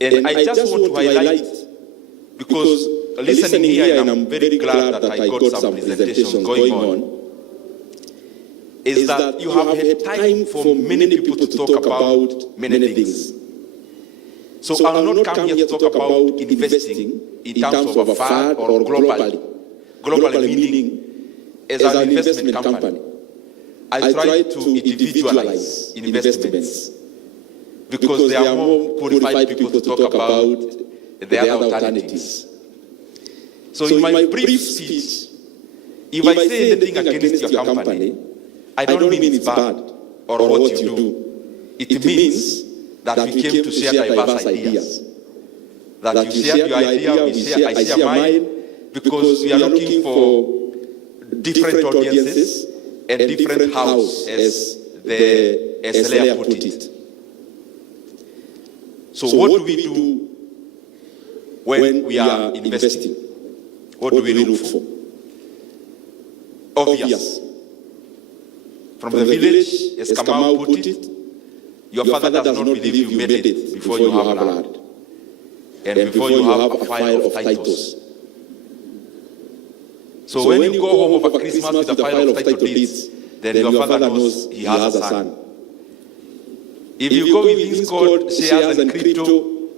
And I just want to highlight, because listening here, and I'm very glad that I got some presentations going on, is that you have had time for many people to talk about many things. So I will not come here to talk about investing in terms of a fund or globally. Globally meaning as an investment company. I try to individualize investments because there are more qualified people to talk about the other alternatives. So in my brief speech, if I say anything against your company, I don't mean it's bad or what you do. It means that we came to share diverse ideas. That you share your idea, I share mine, because we are looking for different audiences and different house, as the SLA put it. So what do we do when we are investing? What do we look for? Obvious. From the village, as Kamau put it, your father does not believe you made it before you have land, and before you have a file of titles. So when you go home over Christmas with a file of title deeds, then your father knows he has a son. If you go with things called shares and crypto,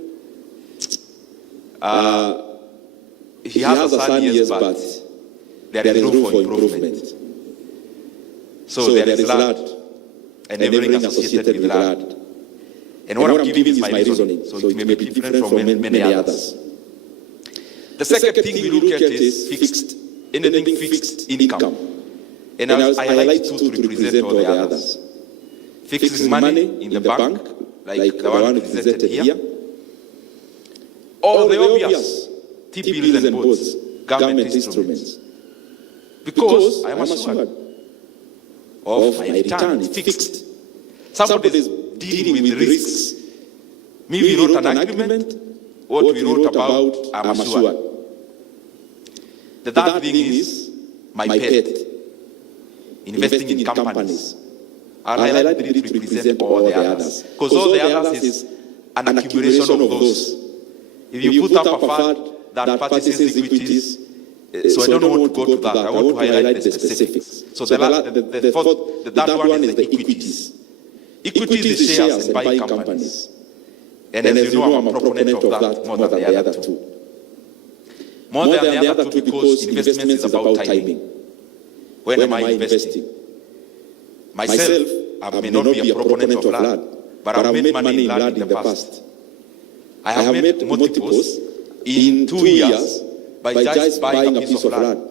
he has a son, yes, but there is room for improvement. So there is land and everything associated with land. And what I'm giving is my reasoning, so it may be different from many others. The second thing we look at is fixed, anything fixed income. And I highlight two to represent all the others. Fixing money in the bank, like the one presented here. All the obvious T-bills and bonds, government instruments. Because I am assured of my return, it's fixed. Somebody is dealing with the risks. Me, we wrote an agreement. What we wrote about, I'm assured. The third thing is my pet. Investing in companies. I'll highlight it to represent all the others. Because all the others is an accumulation of those. If you put up a fund that purchases equities, so I don't want to go to that. I want to highlight the specifics. So the third one is the equities. Equities is shares and buying companies. And as you know, I'm a proponent of that more than the other two. More than the other two because investment is about timing. When am I investing? Myself, I may not be a proponent of land, but I've made money in land in the past. I have made multiples in 2 years by just buying a piece of land.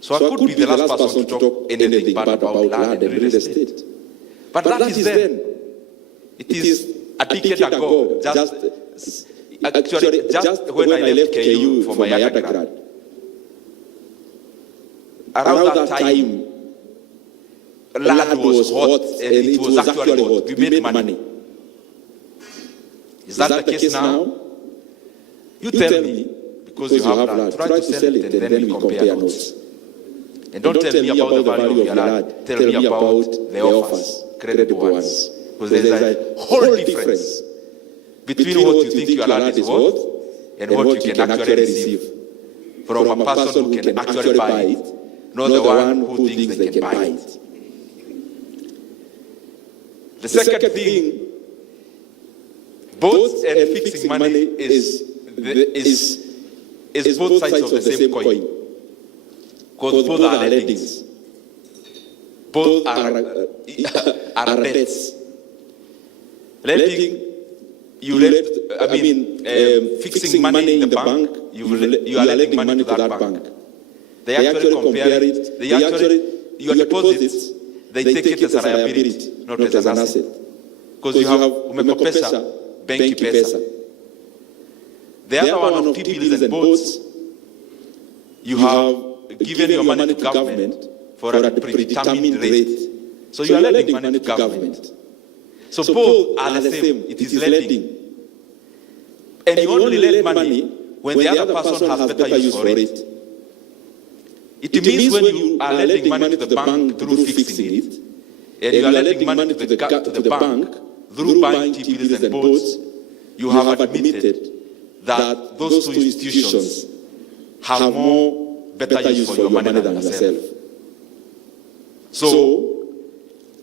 So I could be the last person to talk anything bad about land and real estate. But that is then. It is a decade ago, just when I left KU for my undergrad. Around that time, land was hot, and it was actually hot. We made money. Is that the case now? You tell me, because you have land. Try to sell it, and then we compare notes. And don't tell me about the value of your land. Tell me about the offers, credible ones. Because there's a whole difference between what you think your land is worth and what you can actually receive from a person who can actually buy it, not the one who thinks they can buy it. The second thing, both and fixing money is both sides of the same coin. Because both are lendings. Both are debts. Lending, fixing money in the bank, you are lending money to that bank. They actually compare it, your deposits, they take it as a liability, not as an asset. Because you have umekopesha, benki pesa. The other one of T-bills and bonds, you have given your money to government for a predetermined rate. So you are lending money to government. So both are the same. It is lending. And you only lend money when the other person has better use for it. It means when you are lending money to the bank through fixing it, and you are lending money to the bank through buying T-bills and bonds, you have admitted that those two institutions have more better use for your money than yourself. So,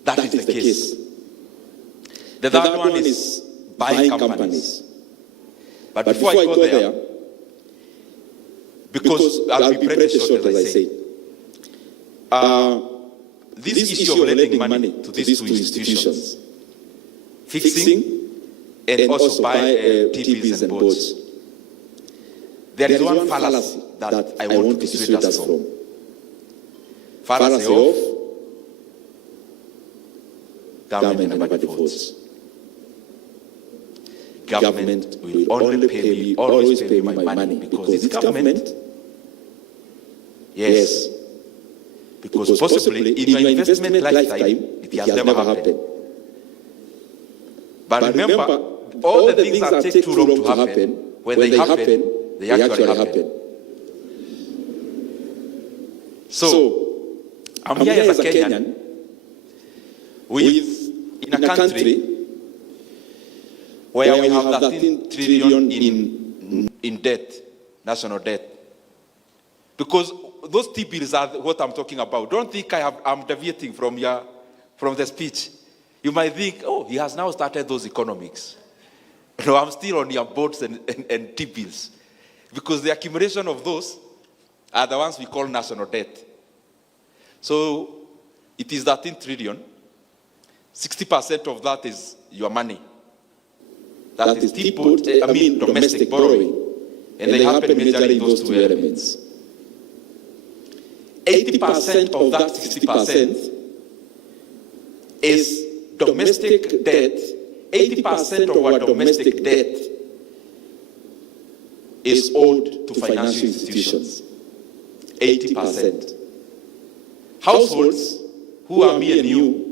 that is the case. The third one is buying companies. But before I go there, because I'll be pretty short as I say, this issue of lending money to these two institutions, fixing and also buy T-bills and bonds, there is one fallacy that I want to dissuade us from. Fallacy of government never defaults. Government will only pay me, always pay me my money because it's government. Yes. Because possibly in your investment lifetime, it has never happened. But remember, all the things that take too long to happen, when they happen, they actually happen. So, I'm here as a Kenyan, in a country where we have 13 trillion in debt, national debt. Because those T-bills are what I'm talking about. Don't think I'm deviating from the speech. You might think, oh, he has now started those economics. No, I'm still on your bonds and T-bills. Because the accumulation of those are the ones we call national debt. So it is 13 trillion. 60% of that is your money. That is domestic borrowing. And they happen majorly in those two elements. 80% of that 60% is domestic debt. 80% of our domestic debt is owed to financial institutions. 80%. Households, who are me and you,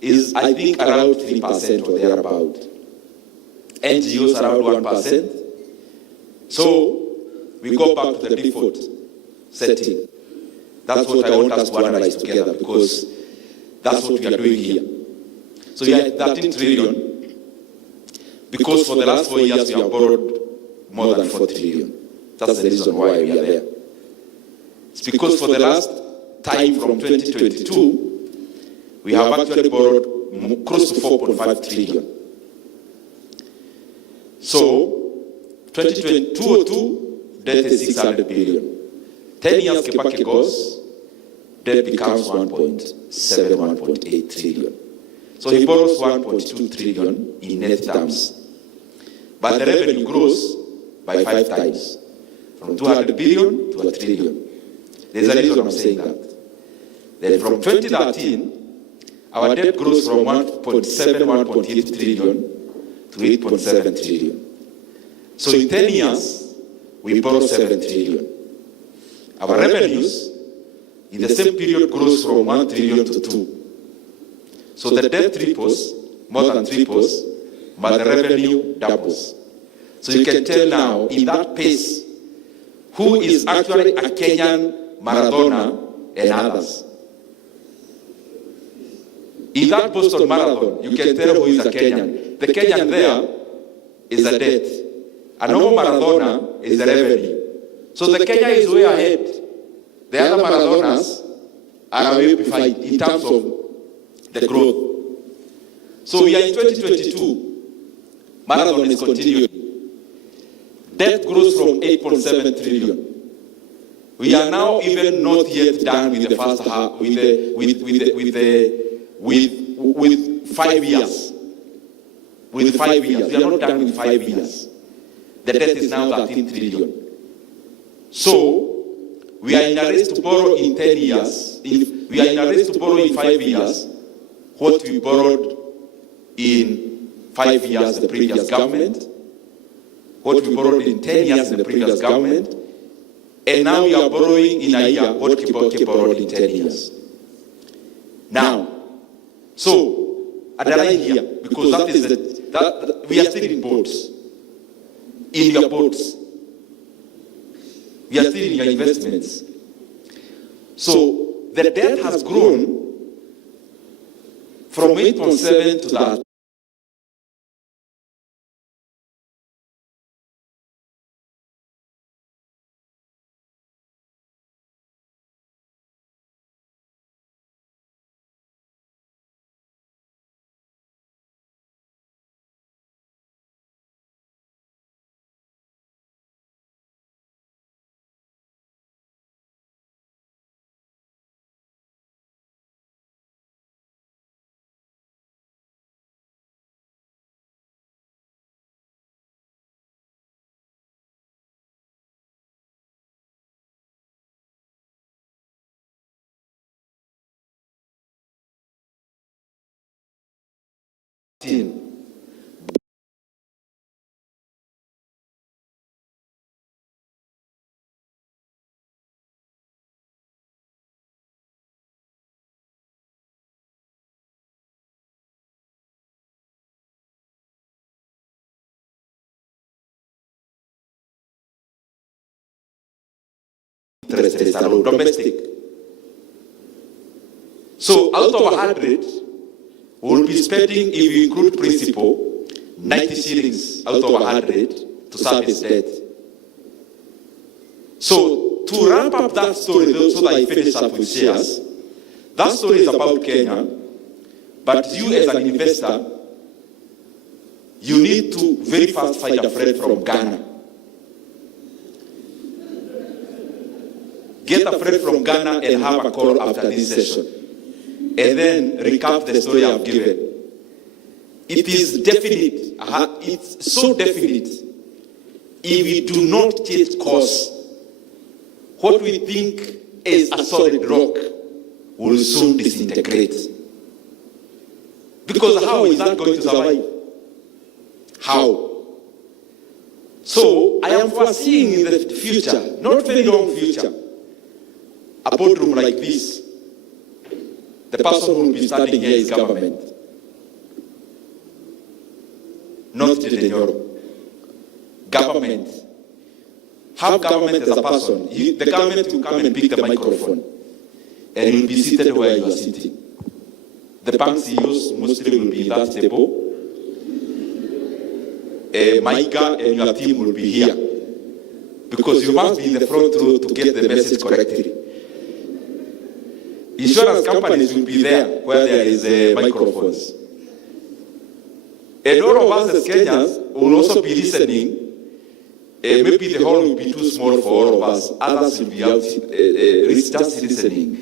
is I think around 3% or thereabout. NGOs around 1%. So we go back to the default setting. That's what I want us to analyze together because that's what we are doing here. So we are at 13 trillion because for the last 4 years we have borrowed more than 4 trillion. That's the reason why we are there. It's because for the last time from 2022, we have actually borrowed close to 4.5 trillion. So, 2022, debt is 600 billion. 10 years Kibaki goes, debt becomes 1.7, 1.8 trillion. So he borrows 1.2 trillion in net terms. But the revenue grows by 5 times, from 200 billion to 1 trillion. There's a reason I'm saying that. Then from 2013, our debt grows from 1.7, 1.8 trillion to 8.7 trillion. So in 10 years, we borrow 7 trillion. Our revenues in the same period grows from 1 trillion to 2. So the debt triples, more than triples, but the revenue doubles. So you can tell now, in that pace, who is actually a Kenyan, Maradona, and others. In that Boston Marathon, you can tell who is a Kenyan. The Kenyan there is the debt. A normal Maradona is the revenue. So the Kenya is way ahead. The other Maradonas are way behind in terms of the growth. So we are in 2022. Marathon is continuing. Debt grows from 8.7 trillion. We are now even not yet done with the first half, with 5 years. With 5 years. We are not done with 5 years. The debt is now 13 trillion. So, we are in a race to borrow in 10 years. We are in a race to borrow in 5 years what we borrowed in 5 years the previous government, what we borrowed in 10 years in the previous government, and now we are borrowing in a year what Kibaki borrowed in 10 years. Now, so, underline here, because that is we are still in boats. In your boats. We are still in your investments. So, the debt has grown from 8.7 to that. Interest alone, domestic. So out of 100, we'll be spending, if you include principal, 90 shillings out of 100 to service debt. So to wrap up that story, so that I finish up with shares, that story is about Kenya, but you as an investor, you need to very fast find a friend from Ghana. Get a friend from Ghana and have a call after this session. And then recap the story I've given. It is definite. It's so definite. If we do not change course, what we think is a solid rock will soon disintegrate. Because how is that going to survive? How? So I am foreseeing in the future, not very long future, a boardroom like this, the person who will be standing here is government, not the Nyoro. Government. Have government as a person. The government will come and pick the microphone and you'll be seated where you are sitting. The bank CEOs mostly will be in that table. Maika and your team will be here. Because you must be in the front row to get the message correctly. Insurance companies will be there where there is microphones. And all of us as Kenyans will also be listening. Maybe the hall will be too small for all of us. Others will be out just listening.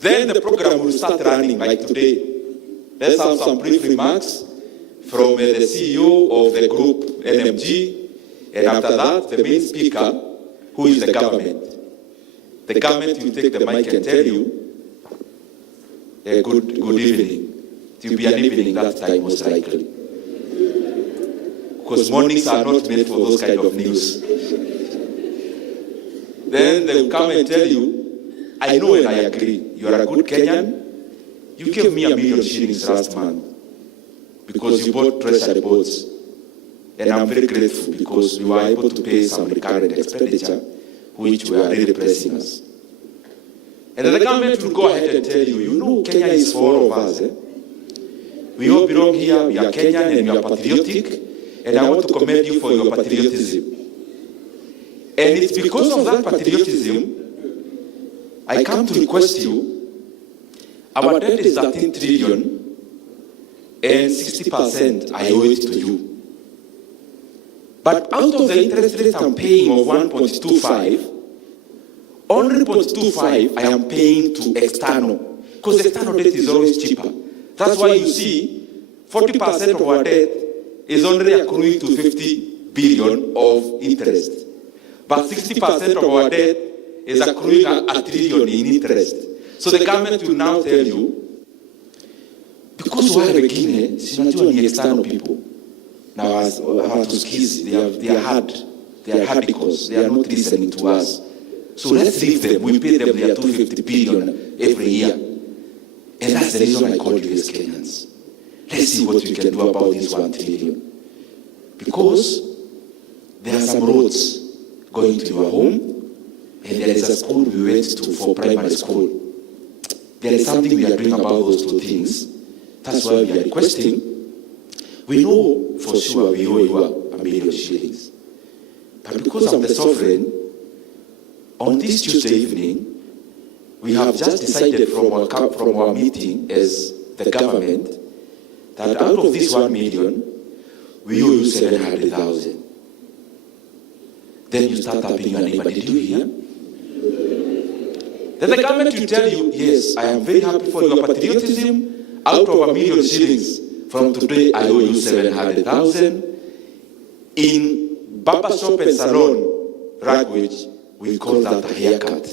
Then the program will start running like today. Let's have some brief remarks from the CEO of the group NMG. And after that, the main speaker, who is the government. The government will take the mic and tell you, good evening. It will be an evening that time, most likely. Because mornings are not made for those kind of news. Then they will come and tell you, I know and I agree. You are a good Kenyan. You gave me 1 million shillings last month because you bought treasury boats. And I'm very grateful because we were able to pay some recurrent expenditure which were really pressing us. And the government will go ahead and tell you, you know, Kenya is for all of us. We all belong here, we are Kenyan and we are patriotic, and I want to commend you for your patriotism. And it's because of that patriotism, I come to request you, our debt is 13 trillion, and 60% I owe it to you. But out of the interest rate I'm paying of 1.25, only 0.25 I am paying to external. Because external debt is always cheaper. That's why you see 40% of our debt is only accruing to 50 billion of interest. But 60% of our debt is accruing a trillion in interest. So the government will now tell you, because wale wengine, sinajua ni external people. Now, as Hatuskis, they are hard. They are radicals. They are not listening to us. So let's leave them. We pay them their 250 billion every year. And that's the reason I called you as Kenyans. Let's see what we can do about this 1 trillion. Because there are some roads going to your home, and there is a school we went to for primary school. There is something we are doing about those two things. That's why we are requesting. We know for sure we owe you 1 million shillings. But because I'm the sovereign, on this Tuesday evening, we have just decided from our meeting as the government that out of this 1 million, we owe you 700,000. Then you start tapping your neighbor. Did you hear? Then the government will tell you, yes, I am very happy for your patriotism. Out of 1 million shillings, from today I owe you 700,000. In barber shop and salon language, we call that a haircut.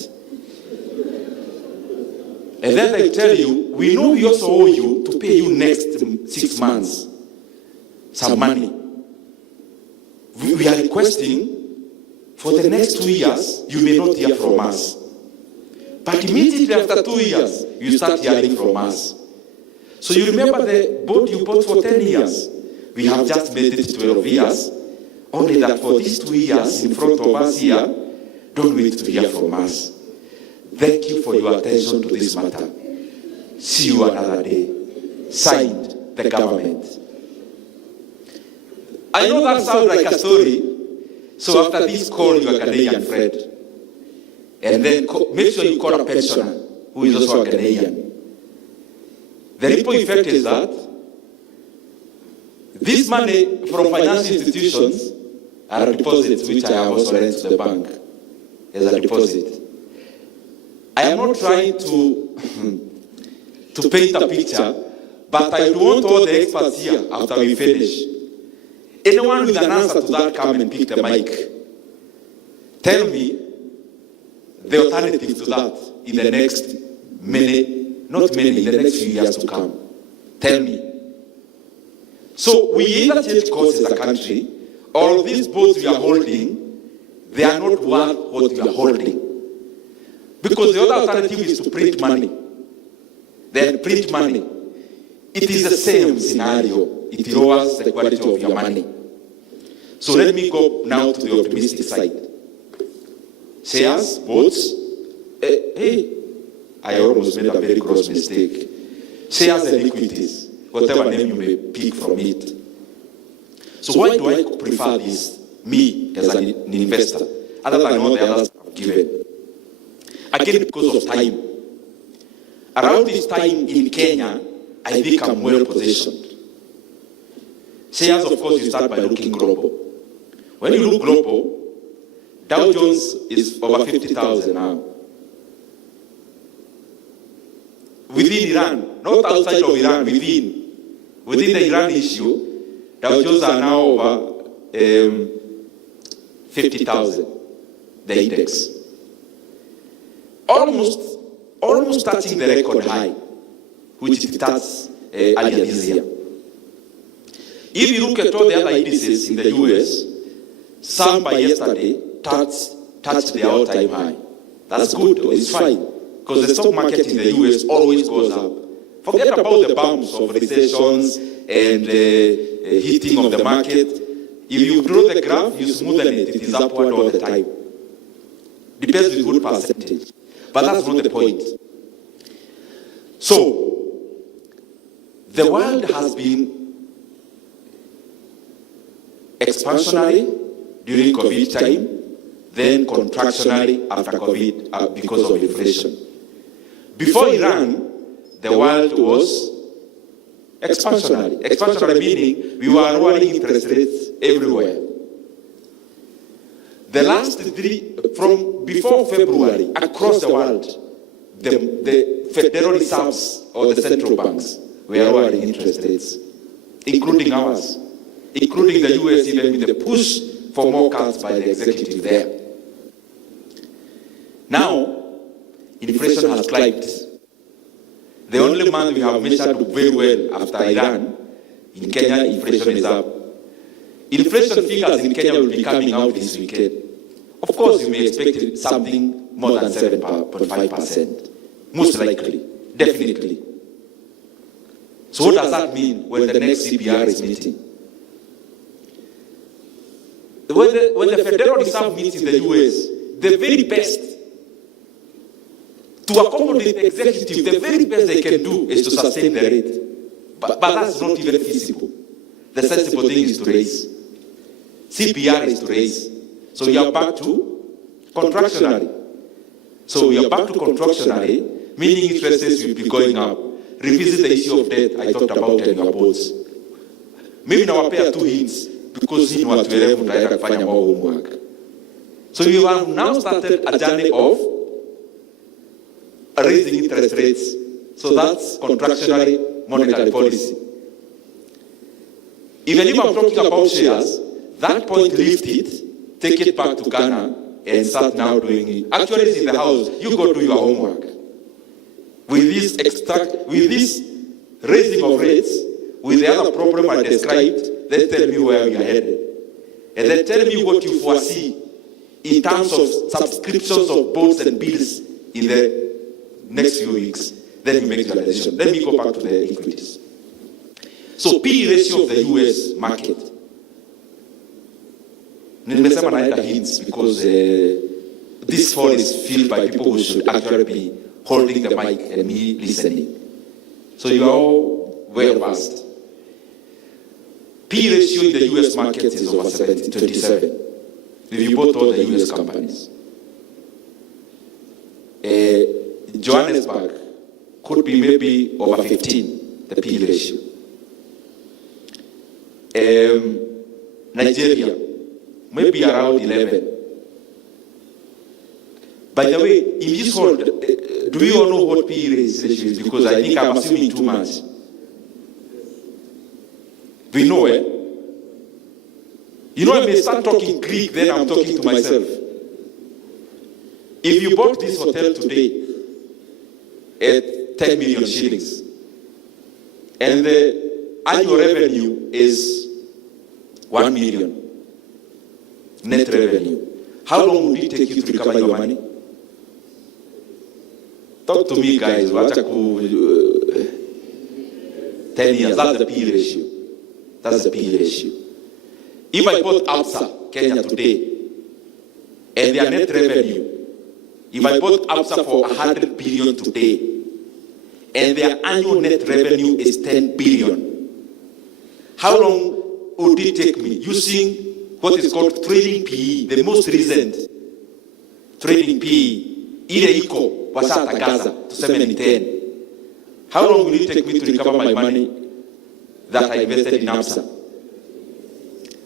And then they tell you, we know we also owe you to pay you next 6 months some money. We are requesting for the next 2 years, you may not hear from us. But immediately after 2 years, you start hearing from us. So you remember the boat you bought for 10 years. We have just made it 12 years. Only that for these 2 years in front of us here, don't wait to hear from us. Thank you for your attention to this matter. See you another day. Signed, the government. I know that sounds like a story. So after this, call your Ghanaian friend. And then make sure you call a pensioner who is also a Ghanaian. The ripple effect is that this money from financial institutions are deposits which I have also lent to the bank as a deposit. I am not trying to paint a picture, but I want all the experts here after we finish. Anyone with an answer to that, come and pick the mic. Tell me the alternative to that in the next in the next few years to come. Tell me. So we either change course as a country, or these boats we are holding, they are not worth what we are holding. Because the other alternative is to print money. Then print money. It is the same scenario. It lowers the quality of your money. So let me go now to the optimistic side. Shares, boats, I almost made a very gross mistake. Shares and equities, whatever name you may pick from it. So why do I prefer this, me as an investor, other than all the others I've given? Again, because of time. Around this time in Kenya, I think I'm well positioned. Shares, of course, you start by looking global. When you look global, Dow Jones is over 50,000 now. Within Iran, not outside of Iran, within the Iran issue, Dow Jones are now over 50,000, the index. Almost touching the record high, which it starts earlier this year. If you look at all the other indices in the US, some by yesterday touched their all-time high. That's good, it's fine. Because the stock market in the US always goes up. Forget about the bumps of recessions and hitting of the market. If you draw the graph, you smoothen it, it is upward all the time. Depends with good percentage. But that's not the point. So, the world has been expansionary during COVID time, then contractionary after COVID because of inflation. Before Iran, the world was expansionary. Expansionary meaning we were lowering interest rates everywhere. The last from before February, across the world, the Federal Reserves or the central banks were lowering interest rates, including ours, including the US, even with the push for more cuts by the executive there. Now, inflation has climbed. The only month we have measured very well after Iran, in Kenya, inflation is up. Inflation figures in Kenya will be coming out this weekend. Of course, you may expect something more than 7.5%. Most likely, definitely. So what does that mean when the next CBR is meeting? When the Federal Reserve meets in the US, the very best to accommodate the executive, the very best they can do is to sustain the rate. But that's not even feasible. The sensible thing is to raise. CPR is to raise. So we are back to contractionary. So we are back to contractionary, meaning interest rates will be going up. Revisit the issue of debt I talked about in your boards. Maybe now pair 2 hints because you want to level find more homework. So we have now started a journey of raising interest rates. So that's contractionary monetary policy. Even if I'm talking about shares, that point lift it, take it back to Ghana, and start now doing it. Actually, it's in the house. You go do your homework. with this raising of rates, with the other problem I described, then tell me where we are headed. And then tell me what you foresee in terms of subscriptions of bonds and bills in the next few weeks. Then you make your decision. Let me go back to the equities. So P ratio of the US market. Nimesema naenda hints because this fall is filled by people who should actually be holding the mic and me listening. So you are all well versed. P ratio in the US market is over 27. If you bought all the US companies. Johannesburg could be maybe over 15, the P ratio. Nigeria, maybe around 11. By the way, in this world, do we all know what P ratio is? Because I think I'm assuming too much. We know it. You know, I may start talking Greek, then I'm talking to myself. If you bought this hotel today at 10 million shillings, and the annual revenue is 1 million net revenue, how long would it take you to recover your money? Talk to me, guys. 10 years, that's the P ratio. That's the P ratio. If I bought ABSA, Kenya today, and their net revenue, if I bought ABSA for 100 billion today, and their annual net revenue is 10 billion, how long would it take me using what is called trading PE, the most recent trading PE, ile iko washatangaza tuseme ni 10. How long will it take me to recover my money that I invested in ABSA?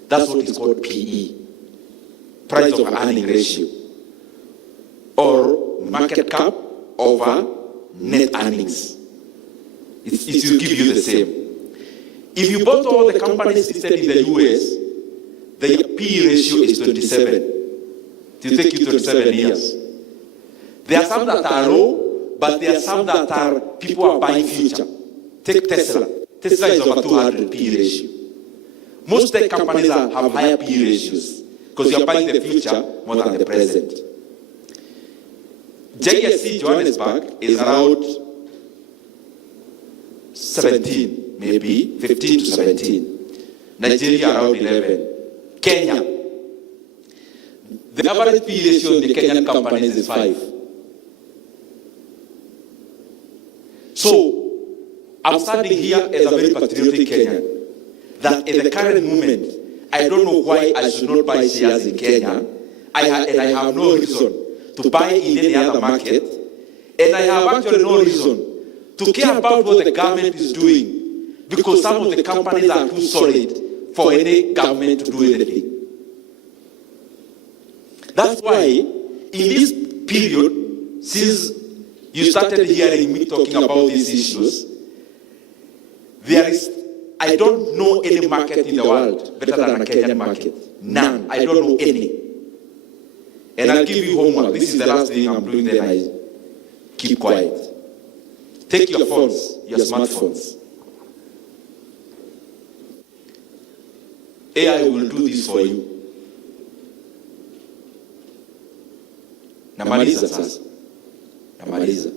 That's what is called PE, price of earning ratio, or market cap over net earnings. It will give you the same. If you bought all the companies listed in the US, the PE ratio is 27. It will take you 27 years. There are some that are low, but there are some that are people are buying future. Take Tesla. Tesla is over 200 PE ratio. Most tech companies have higher PE ratios because you are buying the future more than the present. JSC Johannesburg is around 17, maybe 15 to 17. Nigeria around 11. Kenya, the average PE ratio in the Kenyan companies is 5. So I'm standing here as a very patriotic Kenyan. That in the current moment, I don't know why I should not buy shares in Kenya. I have no reason to buy in any other market. And I have actually no reason to care about what the government is doing, because some of the companies are too solid for any government to do anything. That's why in this period, since you started hearing me talking about these issues, I don't know any market in the world better than a Kenyan market. None. I don't know any. And I'll give you homework. This is the last thing I'm doing, then I keep quiet. Take your phones, your smartphones. AI will do this for you. Namaliza sasa. Namaliza.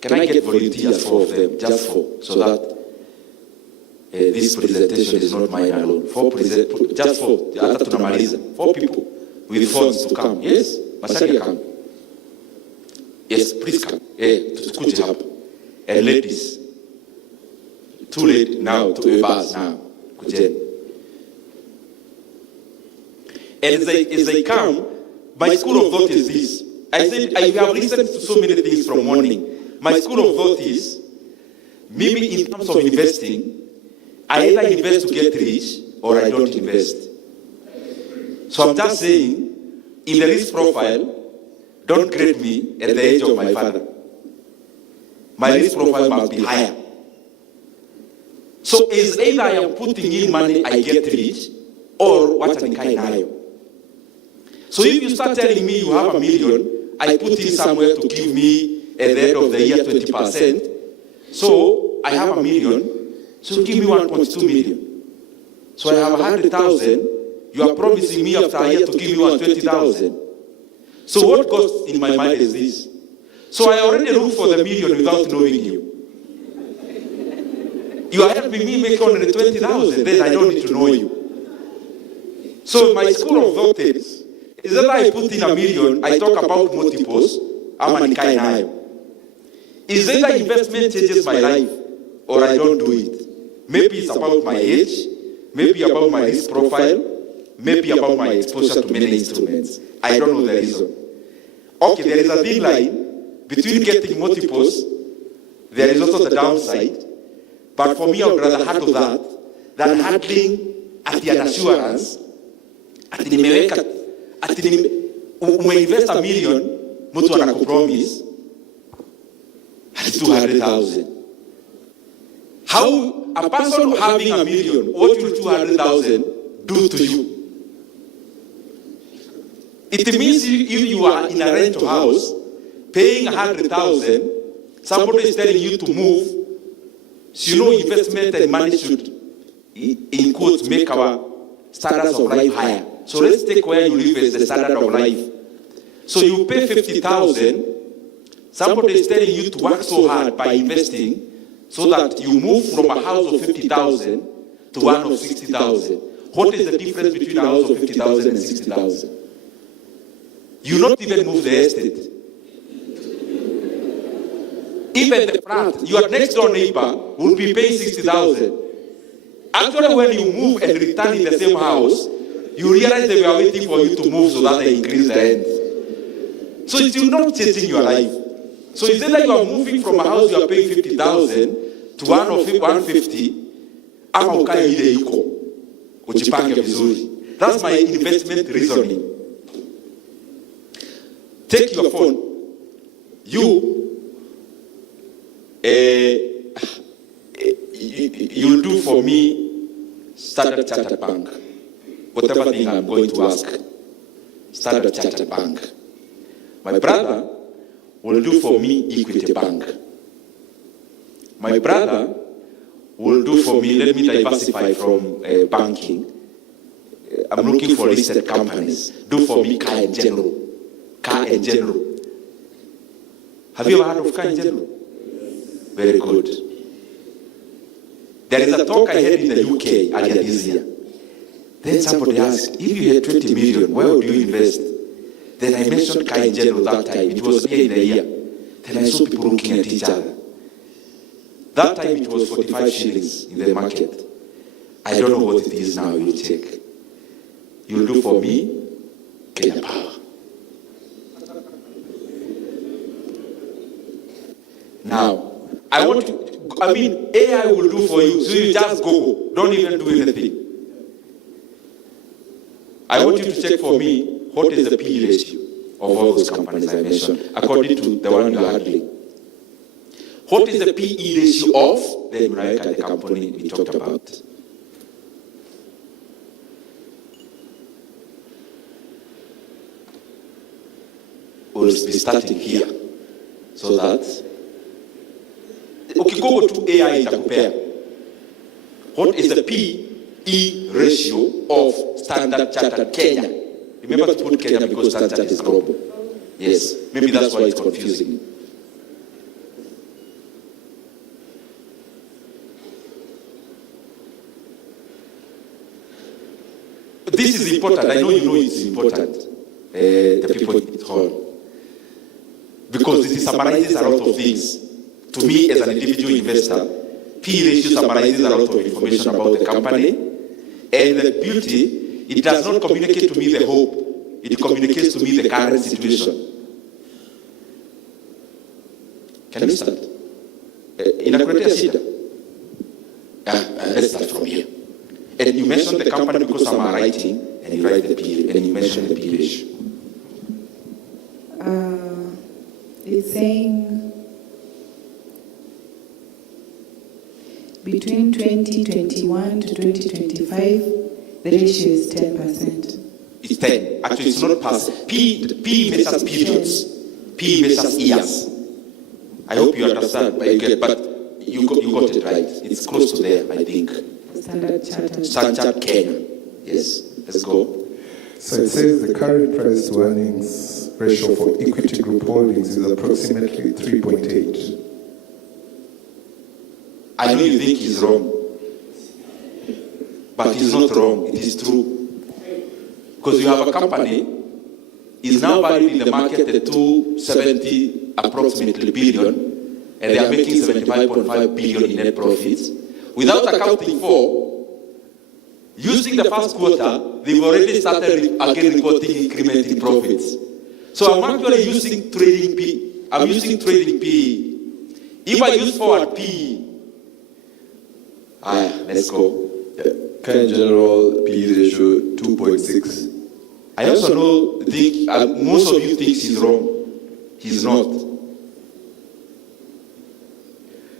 Can I get volunteers, 4 of them, just 4, so that this presentation is not mine alone? 4 just 4. Hata tunamaliza. 4 people with phones to come. Yes, Masalia come. Yes, please come. Tukuje hapa. And ladies, too late now to a bus now. Kujeni. And as they come, my school of thought is this. I said I have listened to so many things from morning. My school of thought is, maybe in terms of investing, I either invest to get rich or I don't invest. So I'm just saying, in the risk profile, don't grade me at the age of my father. My risk profile must be higher. So it's either I am putting in money, I get rich, or what an nayo. So if you start telling me you have $1 million, I put in somewhere to give me at the end of the year 20%. So I have $1 million, so give me 1.2 million. So I have 100,000. You are promising me after a year to give me 120,000. So what goes in my mind is this. So I already look for the million without knowing you. You are helping me make 120,000, then I don't need to know you. So my school of thought is that I put in $1 million, I talk about multiples, ama nikae nayo. Is that the investment changes my life, or I don't do it? Maybe it's about my age, maybe about my risk profile, maybe about my exposure to many instruments. I don't know the reason. Okay, there is a thin line between getting multiples. There is also the downside. But for me, I would rather handle that than handling at the assurance. At the umeinvest $1 million, mtu anakupromise at 200,000. How a person having $1 million, what will 200,000 do to you? It means if you are in a rental house, paying 100,000, somebody is telling you to move. So you know investment and money should, in quotes, make our standards of life higher. So let's take where you live as the standard of life. So you pay 50,000, somebody is telling you to work so hard by investing so that you move from a house of 50,000 to one of 60,000. What is the difference between a house of 50,000 and 60,000? You not even move the estate. Even the flat, your next door neighbor will be paying 60,000. Actually, when you move and return in the same house, you realize they were waiting for you to move so that they increase the rent. So it's not changing your life. So instead that you are moving from a house you are paying 50,000 to one of 150, ama ukae ile iko, ujipange vizuri. That's my investment reasoning. Take your phone. You'll do for me Standard Chartered Bank. Whatever thing I'm going to ask, Standard Chartered Bank. My brother will do for me Equity Bank. My brother will do for me, let me diversify from banking. I'm looking for listed companies. Do for me Car and General. Car and General. Have you ever heard of Car and General? Very good. There is a talk I had in the UK earlier this year. Then somebody asked, if you had 20 million, where would you invest? Then I mentioned Car and General that time. It was here in the year. Then I saw people looking at each other. That time it was 45 shillings in the market. I don't know what it is now, you check. You'll do for me, Kenya Power. Now, AI will do for you, so you just go. Don't even do anything. I want you to check for me, what is the P ratio of all those companies I mentioned, according to the one you're handling. What is the PE ratio of the Nyoro, the company we talked about? We'll be starting here, so that go to AI compare. What is the PE ratio of Standard Chartered Kenya? Remember to put Kenya because Standard Chartered is global. Yes, maybe that's why it's confusing. This is important. I know you know it's important. The people at home. Because this summarizes a lot of things. To me, as an individual investor, P ratio summarizes a lot of information about the company. And the beauty, it does not communicate to me the hope. It communicates to me the current situation. Can we start? Inakuletea shida? Let's start from here. And you mentioned the company because I'm writing, and you write the P, and you mention the P ratio. It's saying between 2021 to 2025, the ratio is 10%. It's 10. Actually, it's not percent. P measures periods. P measures years. I hope you understand, but you got it right. It's close to there, I think. Standard Chartered. Standard Kenya. Yes, let's go. So it says the current price to earnings ratio for equity group holdings is approximately 3.8. I know you think he's wrong, but he's not wrong, it is true. Because you have a company, is now valued in the market at 270 approximately billion, and they are making 75.5 billion in net profits. Without accounting for, using the first quarter, they've already started again reporting increment in profits. So I'm actually using trading P. I'm using trading P. If I use forward P, let's go. Current general P ratio 2.6. I also think most of you think he's wrong. He's not.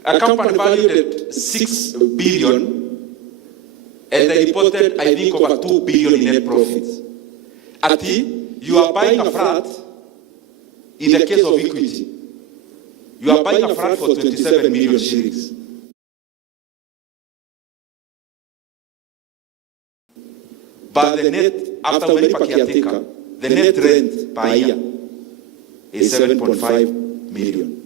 A company valued at 6 billion, and they reported, I think, over 2 billion in net profits. You are buying a flat, in the case of equity, you are buying a flat for 27 million shillings. But the net, after Movenpick caretaker, the net rent per year is 7.5 million.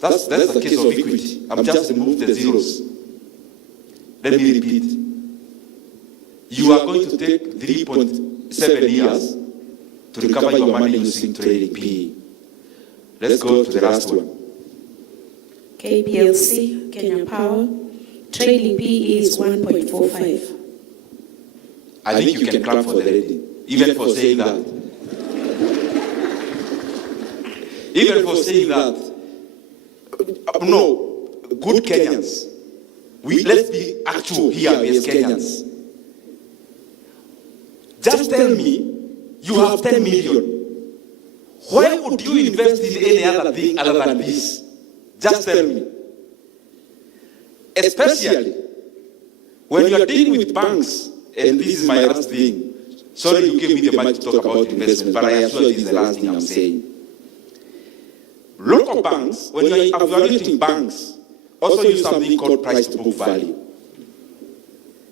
That's the case of equity. I've just removed the zeros. Let me repeat. You are going to take 3.7 years to recover your money using trading PE. Let's go to the last one. KPLC, Kenya Power. Trading PE is 1.45. I think you can clap for the lady, even for saying that. Even for saying that. No, good Kenyans. Let's be actual here as Kenyans. Just tell me, you have 10 million. Why would you invest in any other thing other than this? Just tell me. Especially when you are dealing with banks, and this is my last thing. Sorry you gave me the mic to talk about investment, but I assure you this is the last thing I'm saying. Local banks, when you are evaluating banks, also use something called price to book value.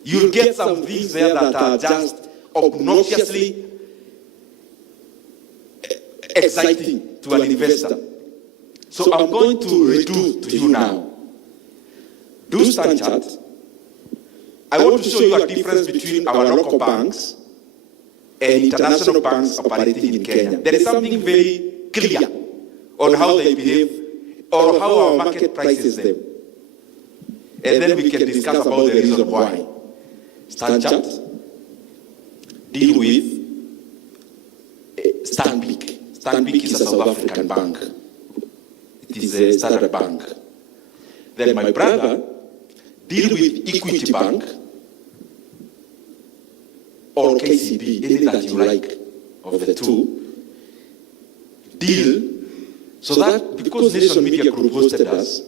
You'll get some things there that are just obnoxiously exciting to an investor. So I'm going to redo to you now. Do stand chart. I want to show you a difference between our local banks and international banks operating in Kenya. There is something very clear on how they behave or how our market prices them. And then we can discuss about the reason why. Stand chart. Deal with Stanbic. Stanbic is a South African bank. It is a standard bank. Then my brother, deal with Equity Bank or KCB, any that you like of the two. Deal so that because Nation Media Group hosted us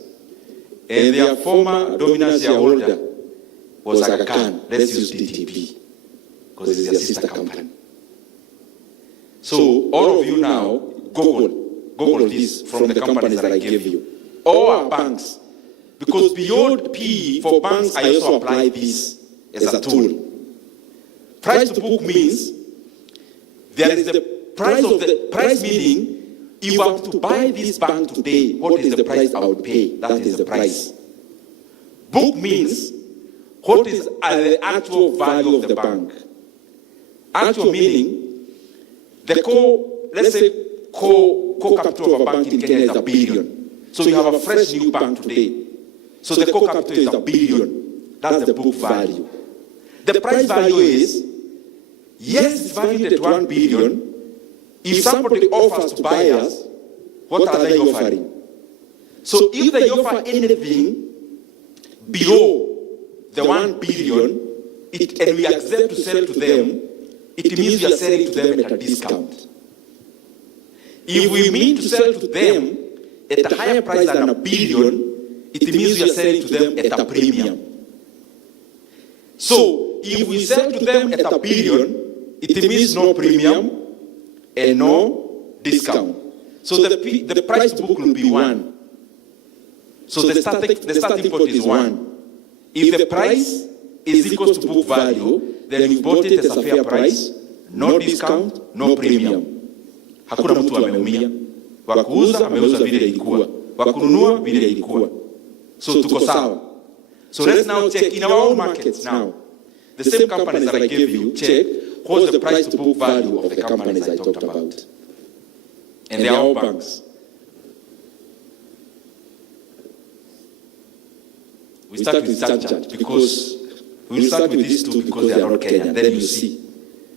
and their former dominant shareholder was Aga Khan, let's use DTP because it's their sister company. So all of you now, Google this from the companies that I gave you. All our banks, because beyond PE for banks, I also apply this as a tool. Price to book means there is the price of the price, meaning if I have to buy this bank today, what is the price I would pay? That is the price. Book means what is the actual value of the bank. Actual meaning the core capital of a bank in Kenya is $1 billion. So you have a fresh new bank today. So the core capital is $1 billion. That's the book value. The price value is, yes, it's valued at $1 billion. If somebody offers to buy us, what are they offering? So if they offer anything below the $1 billion, and we accept to sell to them, it means we are selling to them at a discount. If we mean to sell to them at a higher price than $1 billion, it means we are selling to them at a premium. So if we sell to them at $1 billion, it means no premium and no discount. So the price to book will be 1. So the starting point is 1. If the price is equal to book value, then you bought it as a fair price, no discount, no premium. Hakuna mtu ameumia. Wa kuuza ameuza vile ilikuwa. Wa kununua vile ilikuwa. So tuko sawa. So let's now check in our own markets now. The same companies that I gave you, check what's the price to book value of the companies I talked about. And they are all banks. We start with Standard because we'll start with these two because they are not Kenyan. Then you see.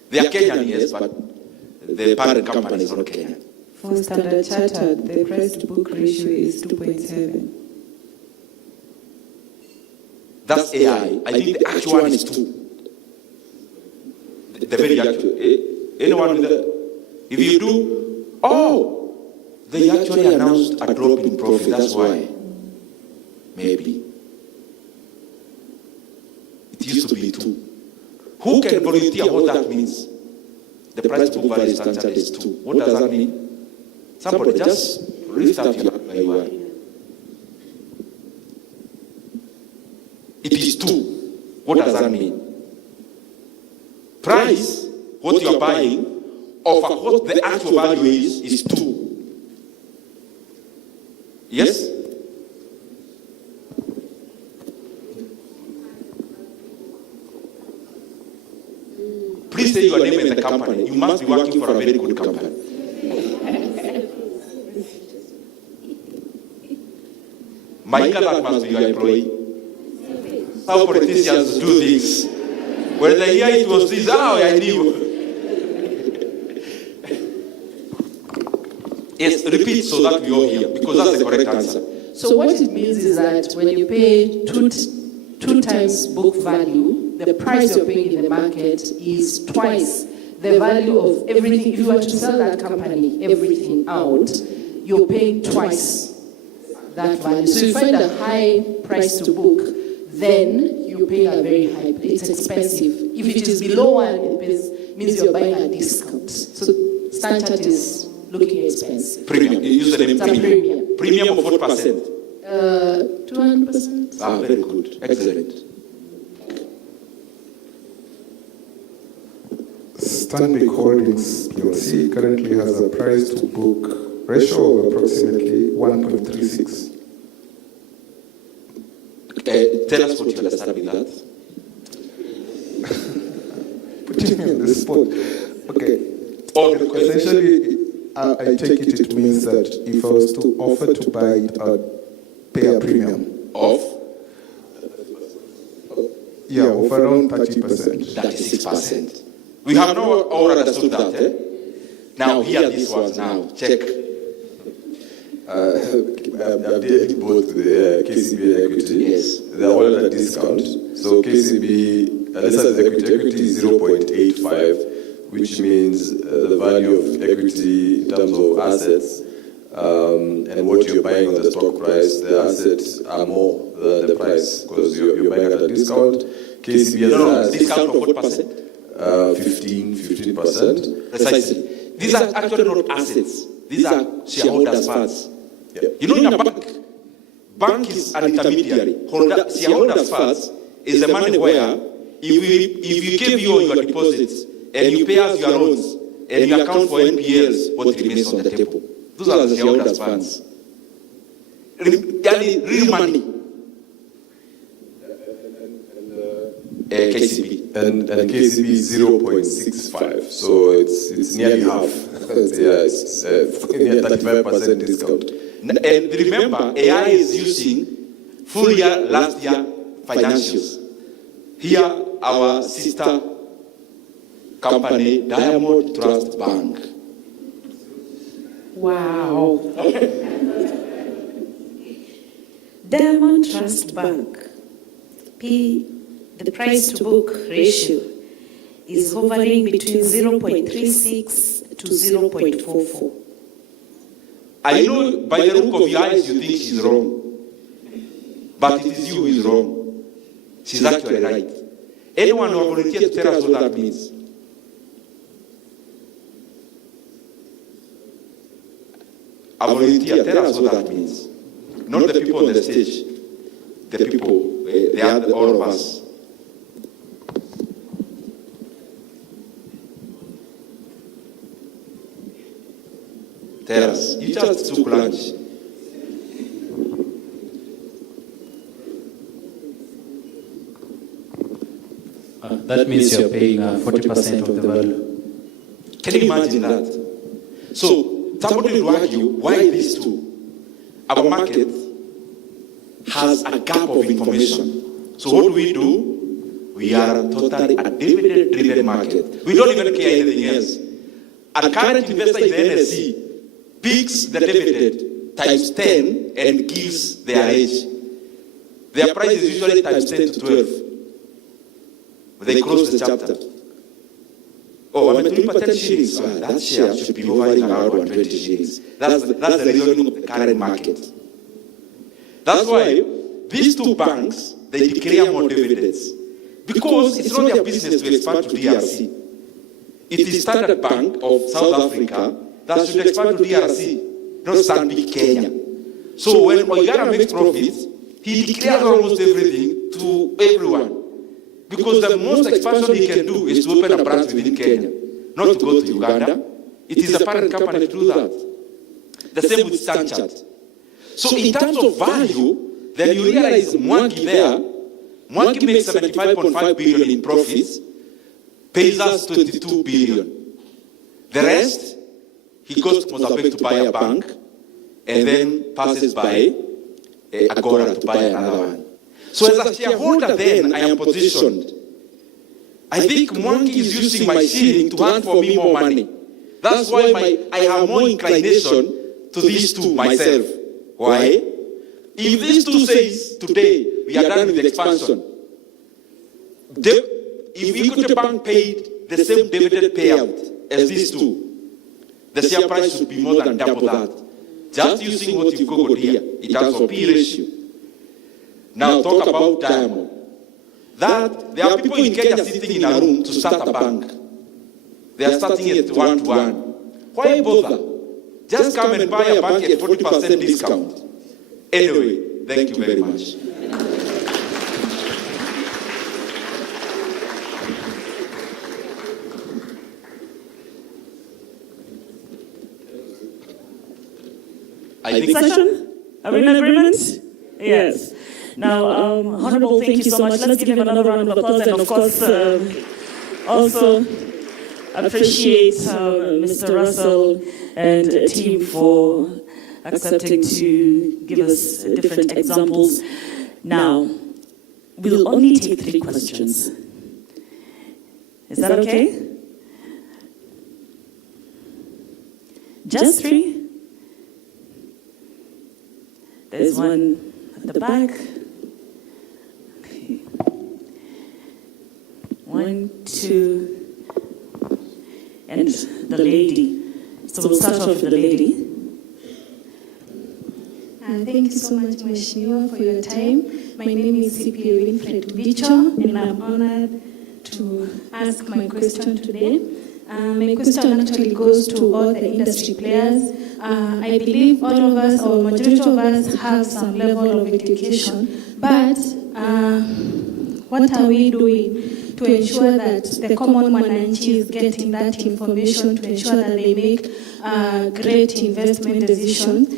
They are Kenyan, yes, but the parent company is not Kenyan. For Standard Chartered, the price to book ratio is 2.7. That's AI. I think the actual one is 2. The very actual. Anyone with the... If you do, they actually announced a drop in profit. That's why. Maybe. It used to be 2. Who can volunteer what that means? The price to book value standard is 2. What does that mean? Somebody just lift up your hand where you are. It is 2. What does that mean? Price, what you are buying, of what the actual value is 2. Yes? Please say your name and the company. You must be working for a very good company. Michael, that must be your employee. How politicians do things. When they hear it was this, I knew. Yes, repeat so that we all hear, because that's the correct answer. So what it means is that when you pay two times book value, the price you're paying in the market is twice the value of everything. If you were to sell that company, everything out, you're paying twice that value. So you find a high price to book, then you pay a very high, it's expensive. If it is below 1, it means you're buying a discount. So Standard is looking expensive. Premium. You use the name premium. Premium of what percent? 200%. Very good. Excellent. Stanbic Holdings PLC currently has a price to book ratio of approximately 1.36. Tell us what you understand with that. Putting me on the spot. Okay. Essentially, I take it means that if I was to offer to buy it, I would pay a premium Of? of around 30%. That is 6%. We have not all understood that. Now, here these ones now. Check. I've did both the KCB and equity. Yes. They're all at a discount. So KCB, let's say the equity is 0.85, which means the value of equity in terms of assets and what you're buying on the stock price, the assets are more than the price because you're buying at a discount. KCB has Discount of what percent? 15%. Precisely. These are actually not assets. These are shareholders' funds. Yeah. You know, in a bank is an intermediary. Shareholders' funds is the money where if you give your deposits and you pay us your loans and you account for NPLs, what remains on the table. Those are the shareholders' funds. Real money. KCB. And KCB is 0.65, so it's nearly half. It's near 35% discount. And remember, AI is using full year, last year financials. Here, our sister company, Diamond Trust Bank. Wow. Diamond Trust Bank. The price to book ratio is hovering between 0.36 to 0.44. I know by the look of your eyes you think she's wrong. But it is you who is wrong. She's actually right. Anyone who volunteers to tell us what that means? A volunteer, tell us what that means. Not the people on the stage, the people, they are all of us. Tell us. You just took lunch. That means you're paying 40% of the value. Can you imagine that? So, somebody will argue, why these two? Our market has a gap of information. So what do? We are totally a dividend-driven market. We don't even care anything else. A current investor in the NSE picks the dividend times 10 and gives their age. Their price is usually times 10 to 12. They close the chapter. Oh, I'm doing 10 shillings. That share should be hovering around 120 shillings. That's the reasoning of the current market. That's why these two banks, they declare more dividends. Because it's not their business to expand to DRC. It is Standard Bank of South Africa that should expand to DRC, not Stanbic Kenya. So when Oigara makes profits, he declares almost everything to everyone. Because the most expansion he can do is to open a branch within Kenya, not to go to Uganda. It is a parent company to do that. The same with Stanchart. So in terms of value, then you realize Mwangi there, Mwangi makes 75.5 billion in profits, pays us 22 billion. The rest, he goes to Mozambique to buy a bank, and then passes by Agora to buy another one. So as a shareholder then, I am positioned. I think Mwangi is using my shilling to earn for me more money. That's why I have more inclination to these two myself. Why? If these two says today, we are done with the expansion, if Equity Bank paid the same dividend payout as these two, the share price should be more than double that. Just using what you've googled here, it has a P ratio. Now talk about Diamond. That there are people in Kenya sitting in a room to start a bank. They are starting at 1-to-1. Why bother? Just come and buy a bank at 40% discount. Anyway, thank you very much. I think Session? Are we in agreement? Yes. Now, Honorable, thank you so much. Let's give him another round of applause. And of course, also appreciate Mr. Russell and team for accepting to give us different examples. Now, we'll only take 3 questions. Is that okay? Just 3? There's one at the back. Okay. 1, 2, and the lady. So we'll start off with the lady. Thank you so much, Mheshimiwa, for your time. My name is CPA Winfred Bicho, and I'm honored to ask my question today. My question actually goes to all the industry players. I believe all of us, or majority of us, have some level of education, but what are we doing to ensure that the common mwananchi is getting that information, to ensure that they make great investment decisions?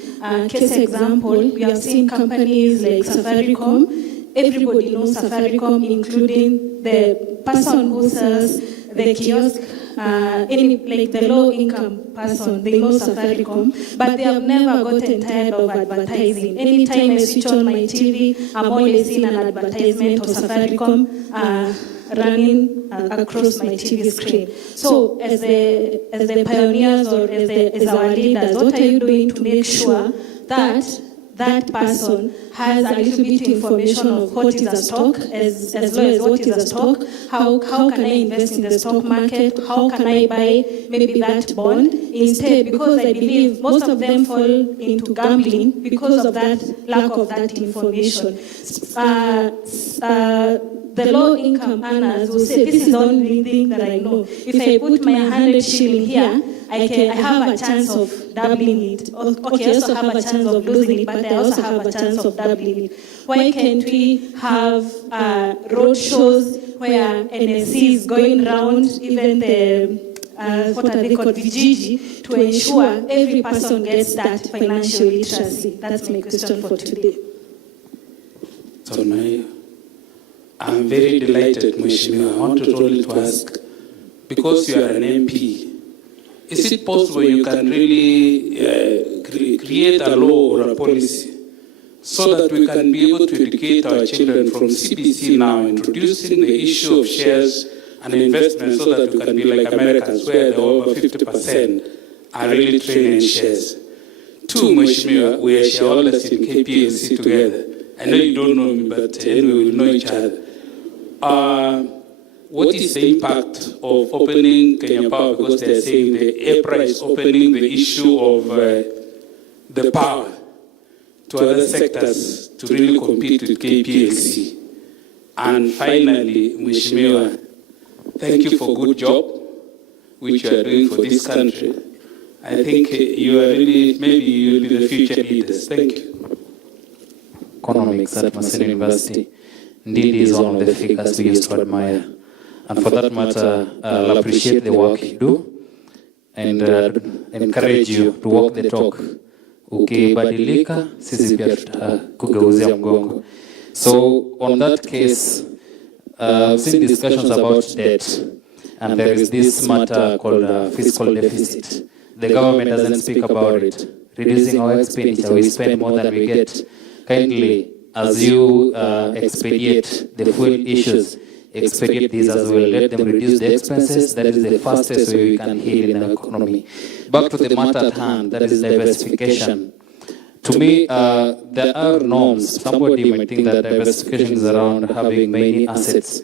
Case example, we have seen companies like Safaricom. Everybody knows Safaricom, including the person who sells the kiosk, like the low-income person. They know Safaricom, but they have never gotten tired of advertising. Anytime I switch on my TV, I'm always seeing an advertisement of Safaricom running across my TV screen. So, as the pioneers or as our leaders, what are you doing to make sure that that person has a little bit information of what is a stock, as well as what is a stock, how can I invest in the stock market, how can I buy maybe that bond? Instead, because I believe most of them fall into gambling because of that lack of that information. The low-income earners will say, this is the only thing that I know. If I put my 100 shilling here, I have a chance of doubling it. Okay, I also have a chance of losing it, but I also have a chance of doubling it. Why can't we have road shows where NSC is going around, even the what are they called, Vijiji, to ensure every person gets that financial literacy? That's my question for today. So now, I'm very delighted, Mheshimiwa. I want to ask, because you are an MP, is it possible you can really create a law or a policy so that we can be able to educate our children from CBC now, introducing the issue of shares and investment so that we can be like Americans, where the over 50% are really trained in shares. Two, Mheshimiwa, we are shareholders in KPLC together. I know you don't know me, but anyway, we know each other. What is the impact of opening Kenya Power? Because they're saying the EPRA is opening the issue of the power to other sectors to really compete with KPLC. And finally, Mheshimiwa, thank you for a good job which you are doing for this country. I think you are really, maybe you will be the future leaders. Thank you. Economics at Maseno University. Ndindi is one of the figures we used to admire. And for that matter, I'll appreciate the work you do and encourage you to walk the talk. Ukibadilika, sisi pia tutakugeuzia mgongo. So on that case, I've seen discussions about debt, and there is this matter called fiscal deficit. The government doesn't speak about it. Reducing our expenditure, we spend more than we get. Kindly, as you expedite the fuel issues, expedite these as well. Let them reduce the expenses. That is the fastest way we can heal in our economy. Back to the matter at hand, that is diversification. To me, there are norms. Somebody might think that diversification is around having many assets,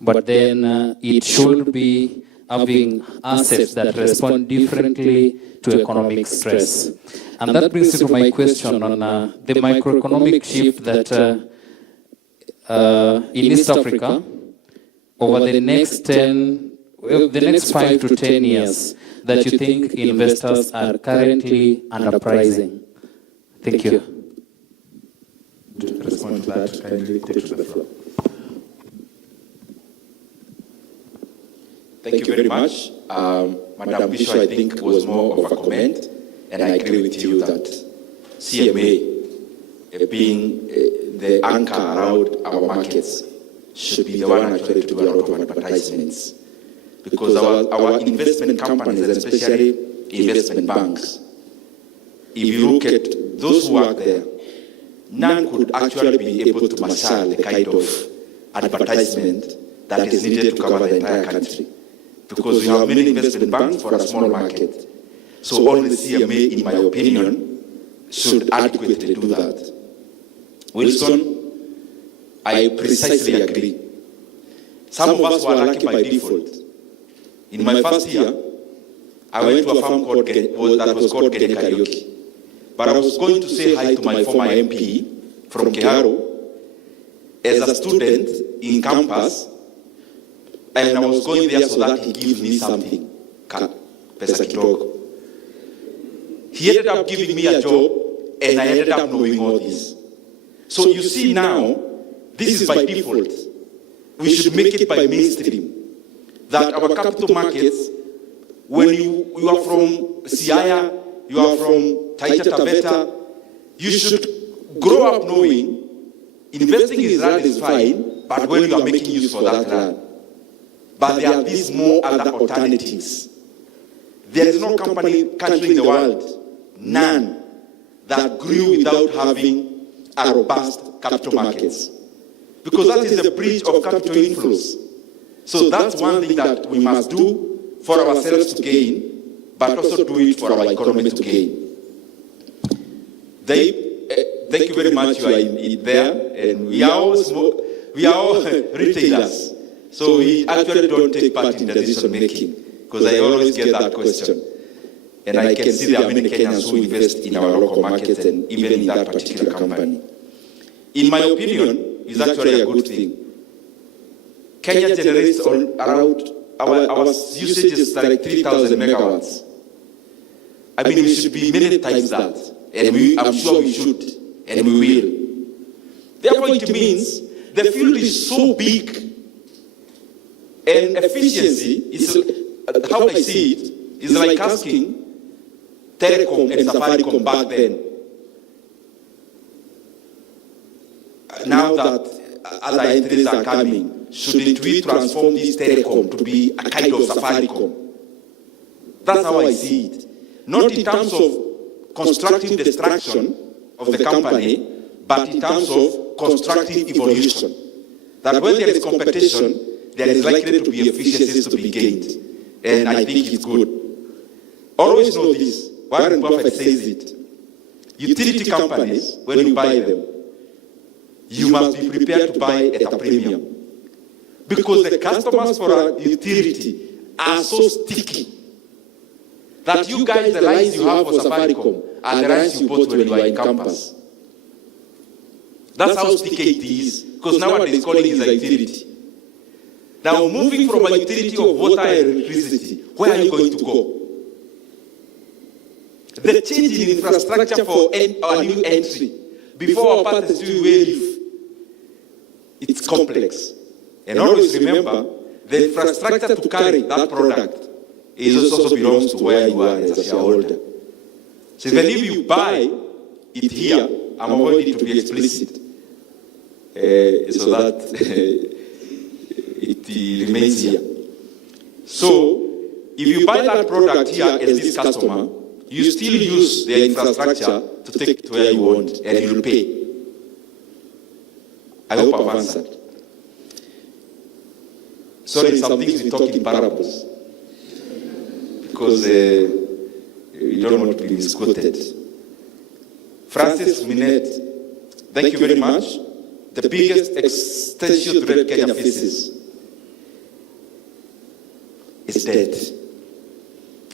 but then it should be having assets that respond differently to economic stress. And that brings me to my question on the microeconomic shift that in East Africa, over the next 5 to 10 years, that you think investors are currently underpricing. Thank you. To respond to that, kindly take to the floor. Thank you very much. Madam Bishop, I think, was more of a comment, and I agree with you that CMA, being the anchor around our markets, should be the one actually to do a lot of advertisements. Because our investment companies, and especially investment banks, if you look at those who work there, none could actually be able to marshal the kind of advertisement that is needed to cover the entire country. Because we have many investment banks for a small market. So only the CMA, in my opinion, should adequately do that. Wilson, I precisely agree. Some of us were lucky by default. In my first year, I went to a farm that was called Kenya Karaoke. But I was going to say hi to my former MP from Keharo as a student in campus, and I was going there so that he gives me something, pesa kidogo. He ended up giving me a job, and I ended up knowing all this. So you see now, this is by default. We should make it by mainstream. That our capital markets, when you are from Siaya, you are from Taita Taveta, you should grow up knowing investing in land is fine, but when you are making use for that land. But there are these more other alternatives. There is no country in the world, none, that grew without having a robust capital markets. Because that is the bridge of capital inflows. So that's one thing that we must do for ourselves to gain, but also do it for our economy to gain. Thank you very much. You are in there, and we are all retailers. So we actually don't take part in the decision making, because I always get that question. And I can see there are many Kenyans who invest in our local markets and even in that particular company. In my opinion, it's actually a good thing. Kenya generates around, our usage is like 3,000 megawatts I mean, we should be many times that. And I'm sure we should. And we will. Therefore, it means the field is so big. And efficiency is, how I see it, is like asking Telecom and Safaricom back then. Now that other entries are coming, shouldn't we transform this Telecom to be a kind of Safaricom? That's how I see it. Not in terms of constructive destruction of the company, but in terms of constructive evolution. That when there is competition, there is likely to be efficiencies to be gained. And I think it's good. Always know this. Warren Buffett says it. Utility companies, when you buy them, you must be prepared to buy at a premium. Because the customers for a utility are so sticky that you guys, the lines you have for Safaricom are the lines you bought when you were in campus. That's how sticky it is. Because nowadays calling is a utility. Now moving from a utility of water and electricity, where are you going to go? The change in infrastructure for our new entry, before our path is doing well, it's complex. And always remember, the infrastructure to carry that product also belongs to where you are as a shareholder. So even if you buy it here, I'm avoiding to be explicit, so that it remains here. So if you buy that product here as this customer, you still use the infrastructure to take it to where you want, and you'll pay. I hope I've answered. Sorry, some things we talk in parables, because we don't want to be misquoted. Francis Minette, thank you very much. The biggest extension threat Kenya faces is debt.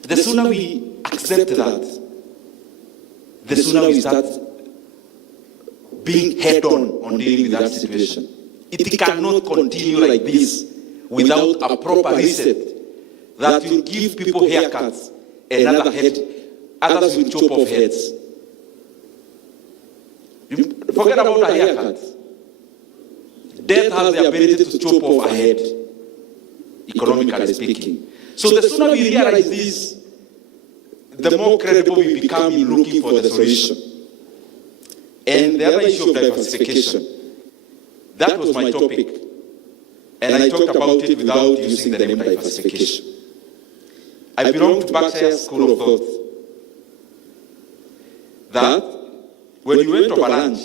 The sooner we accept that, the sooner we start being head-on dealing with that situation. It cannot continue like this without a proper reset that will give people haircuts and others will chop off heads. Forget about a haircut. Death has the ability to chop off a head, economically speaking. So the sooner we realize this, the more credible we become in looking for the solution. And the other issue of diversification, that was my topic. And I talked about it without using the name diversification. I belong to Berkshire School of Thought. That when you went to a lunch,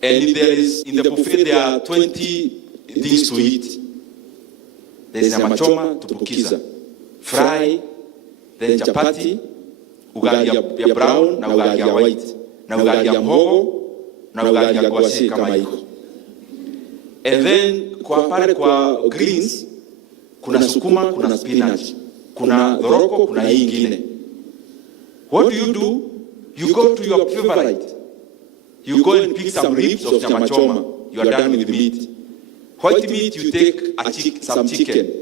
and if there is, in the buffet there are 20 things to eat. There is nyama choma to bukiza, fry, then chapati, ugali ya brown na ugali ya white, na ugali ya mhogo, na ugali ya gwasi kama iko. And then kwa pale kwa greens, kuna sukuma, kuna spinach, kuna dhoroko, kuna hii ingine. What do? You go to your favorite. You go and pick some ribs of nyama choma. You are done with meat. White meat, you take some chicken.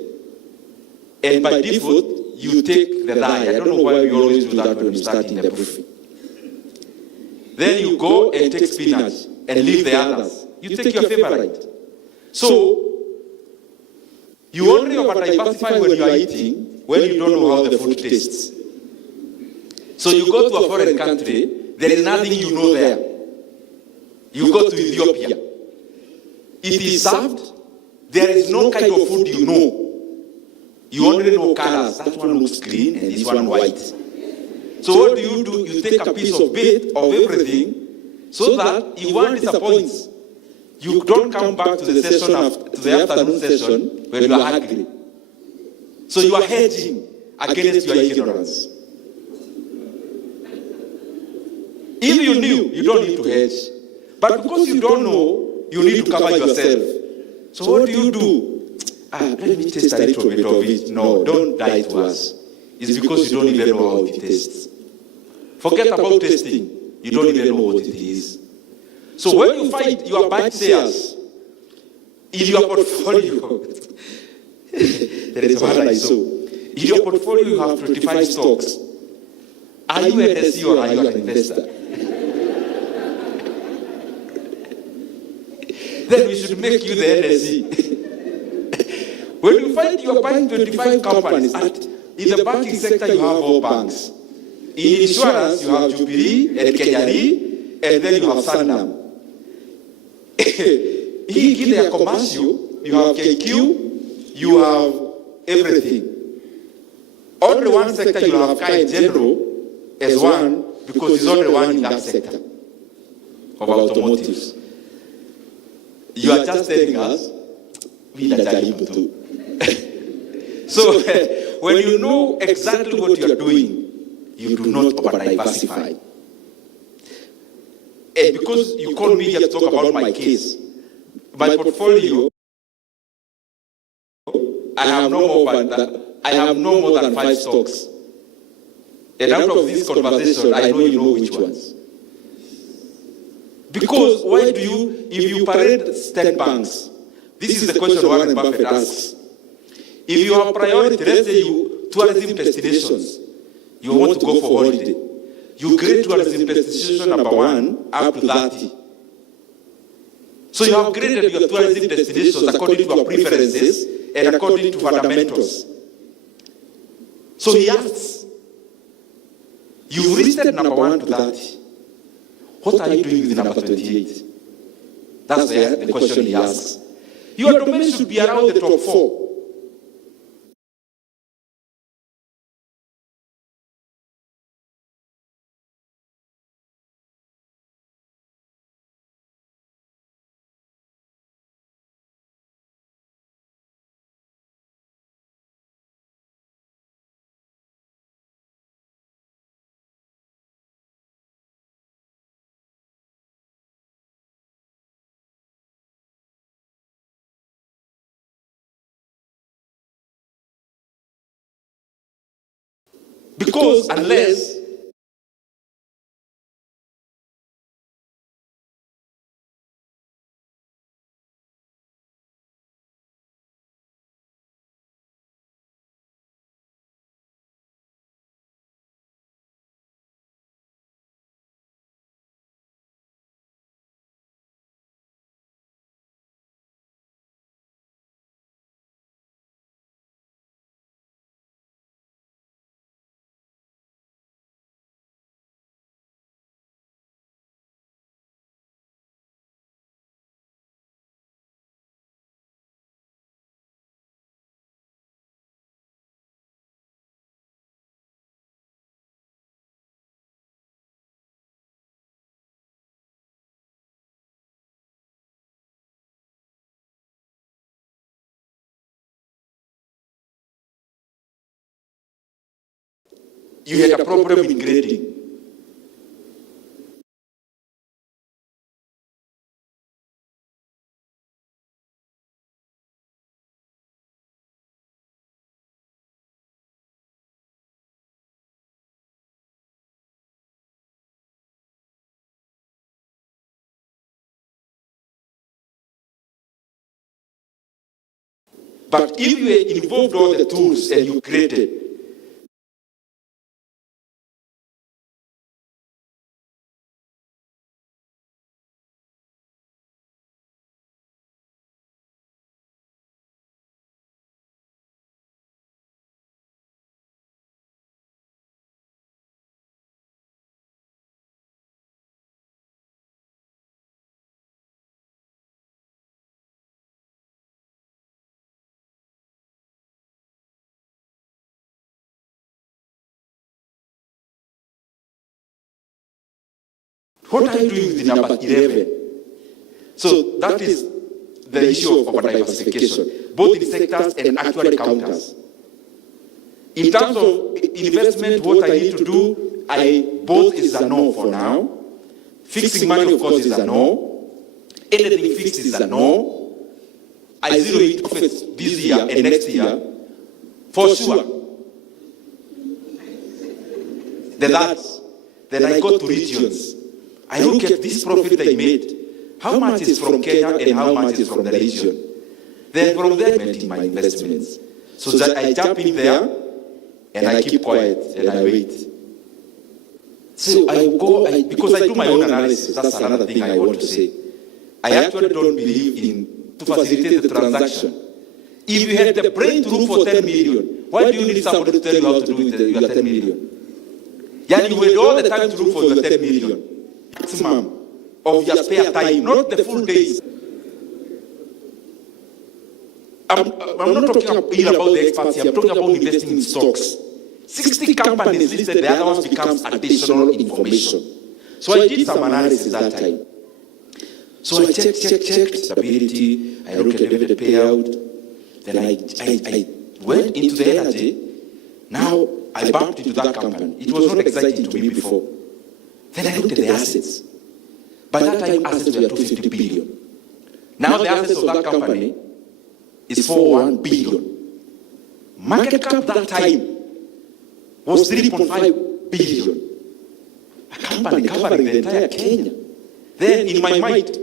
And by default, you take the thigh. I don't know why we always do that when we start in the buffet. Then you go and take spinach and leave the others. You take your favorite. So, you only over-diversify when you are eating, when you don't know how the food tastes. So you go to a foreign country, there is nothing you know there. You go to Ethiopia. It is served, there is no kind of food you know. You only know colors. That one looks green and this one white. So what do? You take a piece of bit of everything so that if one disappoints, you don't come back to the session to the afternoon session when you are hungry. So you are hedging against your ignorance. If you knew, you don't need to hedge. But because you don't know, you need to cover yourself. So what do? Let me taste a little bit of it. No, don't lie to us. It's because you don't even know how it tastes. Forget about tasting. You don't even know what it is. So when you find your bad shares in your portfolio, there is one I saw. In your portfolio, you have 25 stocks. Are you a NSE or are you an investor? Then we should make you the NSE. When you find you're buying 25 companies, in the banking sector, you have all banks. In insurance, you have Jubilee and Kenyari, and then you have Sanlam. In their commercial, you have KQ, you have everything. Only one sector you have Kai General as one, because he's only one in that sector of automotives. You are just telling us, we are able to. So, when you know exactly what you are doing, you do not over-diversify. And because you called me here to talk about my case, my portfolio, I have no more than 5 stocks. And out of this conversation, I know you know which ones. Because why do you, if you parade state banks, this is the question Warren Buffett asks. If you have priority, let's say you tourism destinations, you want to go for holiday, you grade tourism destination number 1 up to 30. So you have graded your tourism destinations according to your preferences and according to fundamentals. So he asks, you listed number 1 to 30. What are you doing with number 28? That's the question he asks. Your domain should be around the top 4. Because unless you had a problem in grading, but if you involved all the tools and you graded, what are you doing with the number 11? So that is the issue of diversification, both in sectors and actual counters. In terms of investment, what I need to do, both is a no for now. Fixing money, of course, is a no. Anything fixed is a no. I zero it off this year and next year, for sure. Then I go to regions. I look at this profit they made. How much is from Kenya and how much is from the region? Then from there, I make my investments. So that I jump in there and I keep quiet and I wait. So I go, because I do my own analysis, that's another thing I want to say. I actually don't believe in to facilitate the transaction. If you had the brain to look for 10 million, why do you need somebody to tell you how to do with your 10 million? Yeah, you had all the time to look for your 10 million. Maximum of your spare time, not the full days. I'm not talking about the experts here, I'm talking about investing in stocks. 60 companies listed, the other ones becomes additional information. So I did some analysis that time. So I checked stability, I looked at dividend payout, then I went into the energy. Now I bumped into that company. It was not exciting to me before. Then I looked at the assets. By that time, assets were 250 billion. Now the assets of that company is 41 billion. Market cap that time was 3.5 billion. A company covering the entire Kenya. Then in my mind,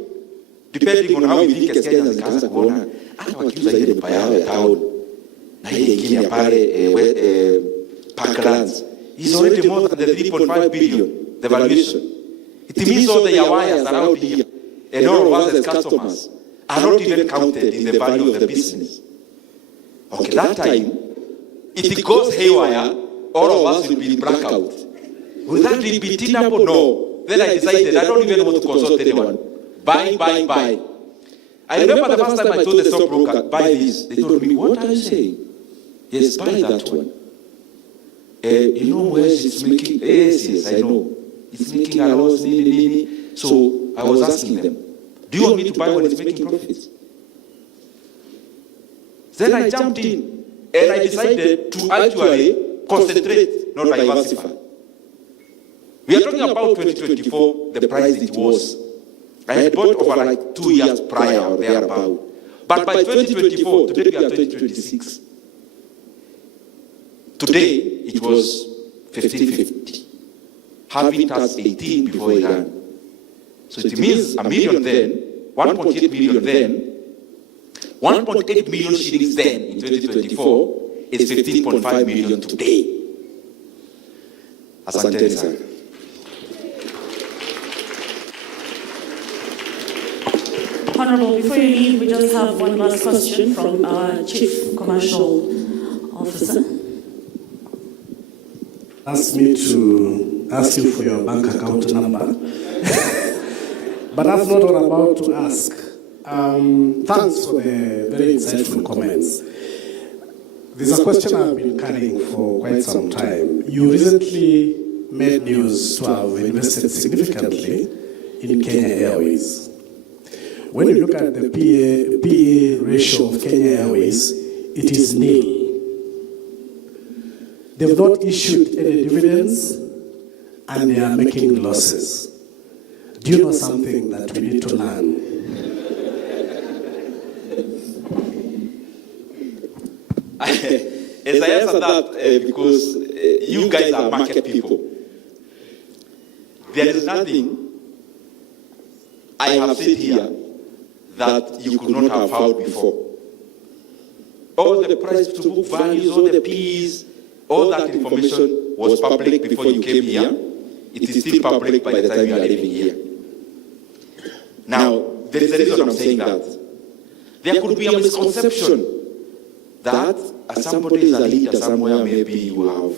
depending on how we think as Kenyans, nikaanza kuona hata wakiuza ile mpa yao ya town na ile ingine ya pale Parklands is already more than the 3.5 billion, the valuation. It means all the Yawayas around here and all of us as customers are not even counted in the value of the business. Okay, that time, if it goes haywire, all of us will be in blackout. Will that be tenable? No. Then I decided I don't even want to consult anyone. Buy. I remember the first time I told the stockbroker, buy this. They told me, what are you saying? Yes, buy that one. You know where it's making? Yes, I know. It's making a loss, nini. So I was asking them, do you want me to buy when it's making profits? Then I jumped in and I decided to actually concentrate, not diversify. We are talking about 2024, the price it was. I had bought over like 2 years prior or thereabout. But by 2024, today we are 2026. Today it was 1550. Having touched 18 before Iran. So it means a million then, 1.8 million then, 1.8 million shillings then in 2024 is 15.5 million today. Asante sana. Honorable, before you leave, we just have one last question from our Chief Commercial Officer. Asked me to ask you for your bank account number. But that's not what I'm about to ask. Thanks for the very insightful comments. There's a question I've been carrying for quite some time. You recently made news to have invested significantly in Kenya Airways. When you look at the PA ratio of Kenya Airways, it is nil. They've not issued any dividends, and they are making losses. Do you know something that we need to learn? As I answer that, because you guys are market people, there is nothing I have said here that you could not have found before. All the price to book values, all the P's, all that information was public before you came here. It is still public by the time you are living here. Now, there is a reason I'm saying that. There could be a misconception that as somebody is a leader somewhere, maybe you have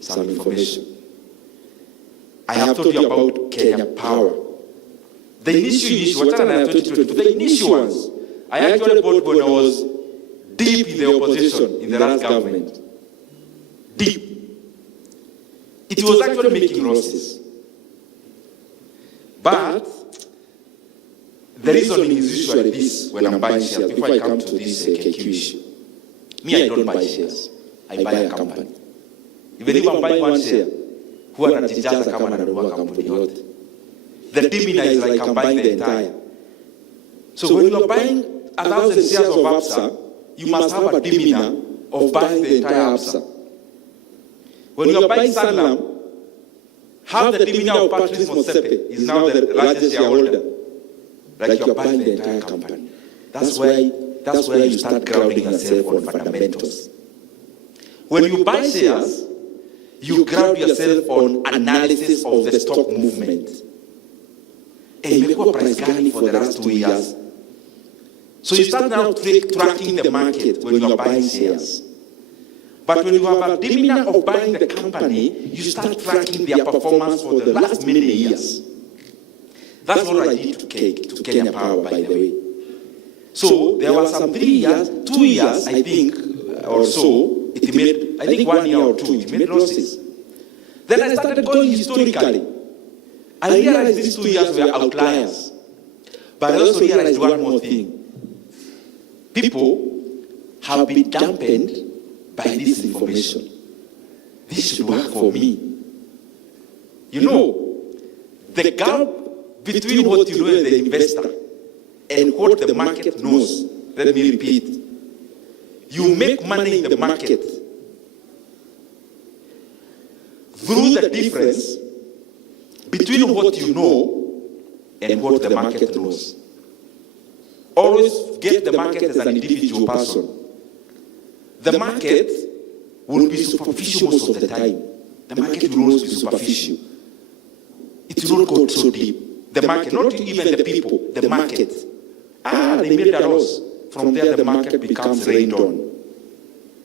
some information. I have told you about Kenya Power. The initial, what I have told you, the initial ones, I actually bought when I was deep in the opposition in the last government. Deep. It was actually making losses. But the reasoning is usually this when I'm buying shares, before I come to this KQ issue. Me, I don't buy shares. I buy a company. Even if I'm buying one share, who are anajijaza kama nanunua kampuni yote. The demeanor is like I'm buying the entire. So when you're buying 1,000 shares of ABSA, you must have a demeanor of buying the entire ABSA. When you're buying Sanlam, have the demeanor of Patrice Motsepe is now the largest shareholder. Like you're buying the entire company. That's where you start grounding yourself on fundamentals. When you buy shares, you ground yourself on analysis of the stock movement. Imekuwa price gani for the last 2 years? So you start now tracking the market when you are buying shares. But when you have a demeanor of buying the company, you start tracking their performance for the last many years. That's what I did to Kenya Power, by the way. So there were some 3 years, 2 years, I think, or so, it made, I think 1 year or 2, it made losses. Then I started going historically. I realized these 2 years were outliers. But I also realized one more thing. People have been dampened by this information. This should work for me. You know, the gap between what you know as the investor and what the market knows, let me repeat. You make money in the market through the difference between what you know and what the market knows. Always get the market as an individual person. The market will be superficial most of the time. The market will always be superficial. It will not go so deep. The market, not even the people, the market. They made a loss. From there, the market becomes rained on.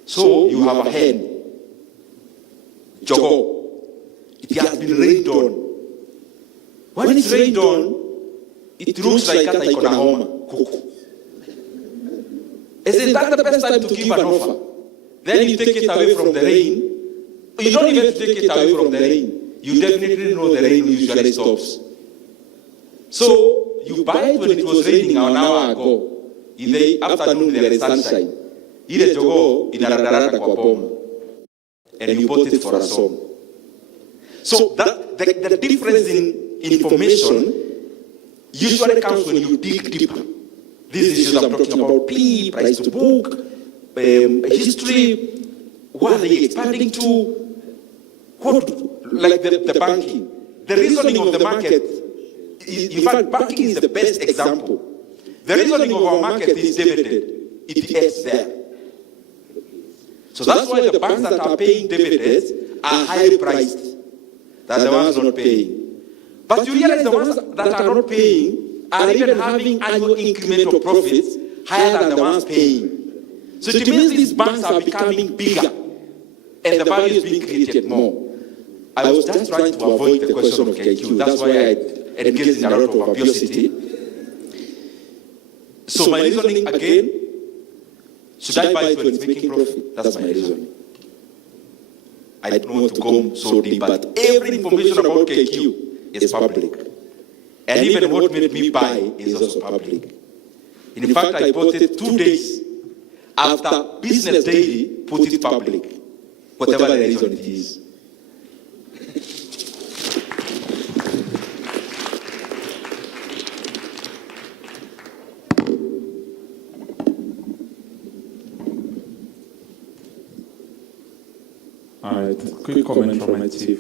So you have a hen, Jogo. It has been rained on. When it's rained on, it looks like a homa. Isn't that the best time to give an offer? Then you take it away from the rain. You don't even take it away from the rain. You definitely know the rain usually stops. So you buy it when it was raining an hour ago. In the afternoon there is sunshine. Ile jogo inarandaranda kwa boma. And you bought it for a song. So that the difference in information usually comes when you dig deeper. These issues I'm talking about, P, price to book, history, what are they expanding to, what, like the banking. The reasoning of the market, in fact, banking is the best example. The reasoning of our market is dividend. It ends there. So that's why the banks that are paying dividends are highly priced than the ones not paying. But you realize the ones that are not paying are even having annual incremental profits higher than the ones paying. So it means these banks are becoming bigger and the value is being created more. I was just trying to avoid the question of KQ. That's why I engaged in a lot of obesity. So my reasoning again, should I buy it when it's making profit? That's my reasoning. I don't want to go so deep, but every information about KQ is public. And even what made me buy is also public. In fact, I bought it 2 days after Business Daily put it public, whatever the reason it is. All right, quick comment from my chief.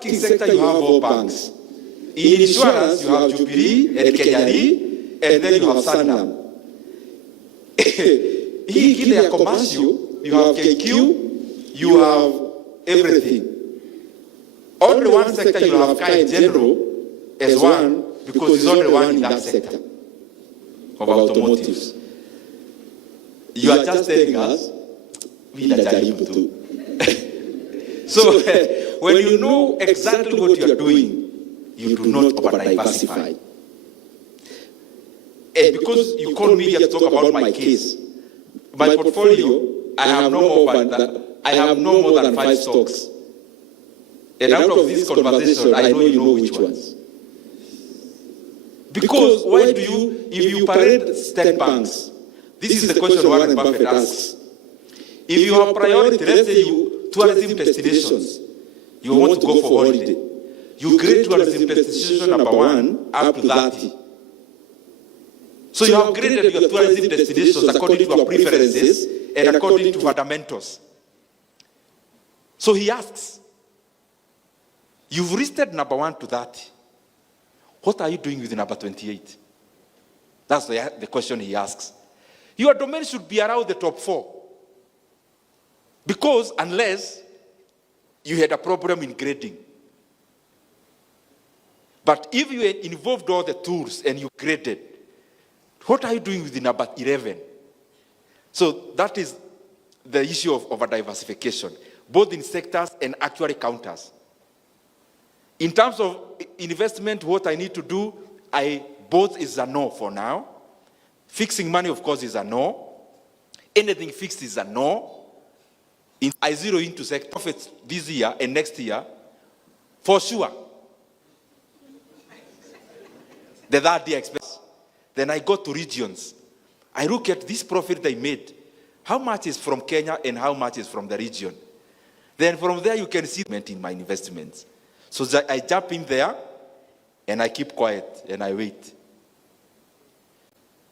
banking sector, you have all banks. In insurance, you have Jubilee and Kenya Re, and then you have Sanlam. In their commercial, you have KQ, you have everything. Only one sector you have Kai General as one, because he's only one in that sector of automotives. You are just telling us, we najaribu tu. So when you know exactly what you are doing, you do not over-diversify. And because you called me here to talk about my case, my portfolio, I have no more than 5 stocks. And out of this conversation, I know you know which ones. Because why do you, if you parade state banks, this is the question Warren Buffett asks. If you have priority, let's say you tourism destinations, you want to go for holiday, you grade tourism destination number 1 up to 30. So you have graded your tourism destinations according to your preferences and according to fundamentals. So he asks, you've listed number 1 to 30. What are you doing with number 28? That's the question he asks. Your domain should be around the top 4. Because unless you had a problem in grading. But if you had involved all the tools and you graded, what are you doing with the number 11? So that is the issue of a diversification, both in sectors and actually counters. In terms of investment, what I need to do, both is a no for now. Fixing money, of course, is a no. Anything fixed is a no. I zero into sector profits this year and next year, for sure. The third year expense. Then I go to regions. I look at this profit they made. How much is from Kenya and how much is from the region? Then from there you can see in my investments. So I jump in there and I keep quiet and I wait.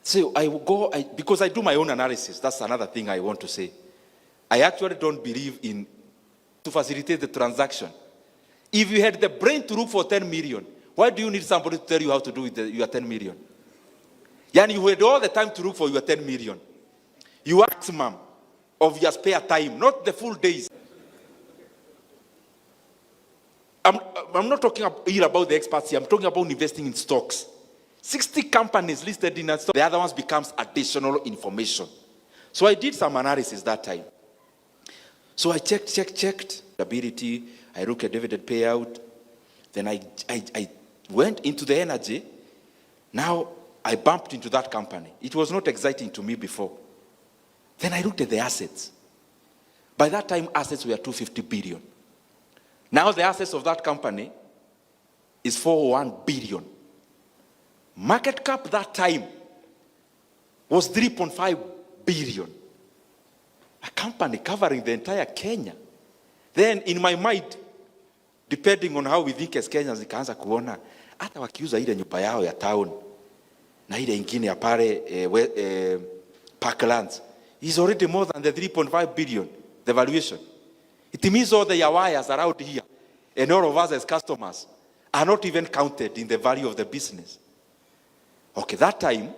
So I will go, because I do my own analysis. That's another thing I want to say. I actually don't believe in to facilitate the transaction. If you had the brain to look for 10 million, why do you need somebody to tell you how to do with your 10 million? And you had all the time to look for your 10 million. You maximum of your spare time, not the full days. I'm not talking here about the experts here. I'm talking about investing in stocks. 60 companies listed in a stock. The other ones becomes additional information. So I did some analysis that time. So I checked ability. I looked at dividend payout. Then I went into the energy. Now I bumped into that company. It was not exciting to me before. Then I looked at the assets. By that time, assets were 250 billion. Now the assets of that company is 401 billion. Market cap that time was 3.5 billion. A company covering the entire Kenya. Then in my mind, depending on how we think as Kenyans, nikaanza kuona hata wakiuza ile nyumba yao ya town na ile ingine ya pale Parklands is already more than the 3.5 billion, the valuation. It means all the wires around here and all of us as customers are not even counted in the value of the business. Okay, that time,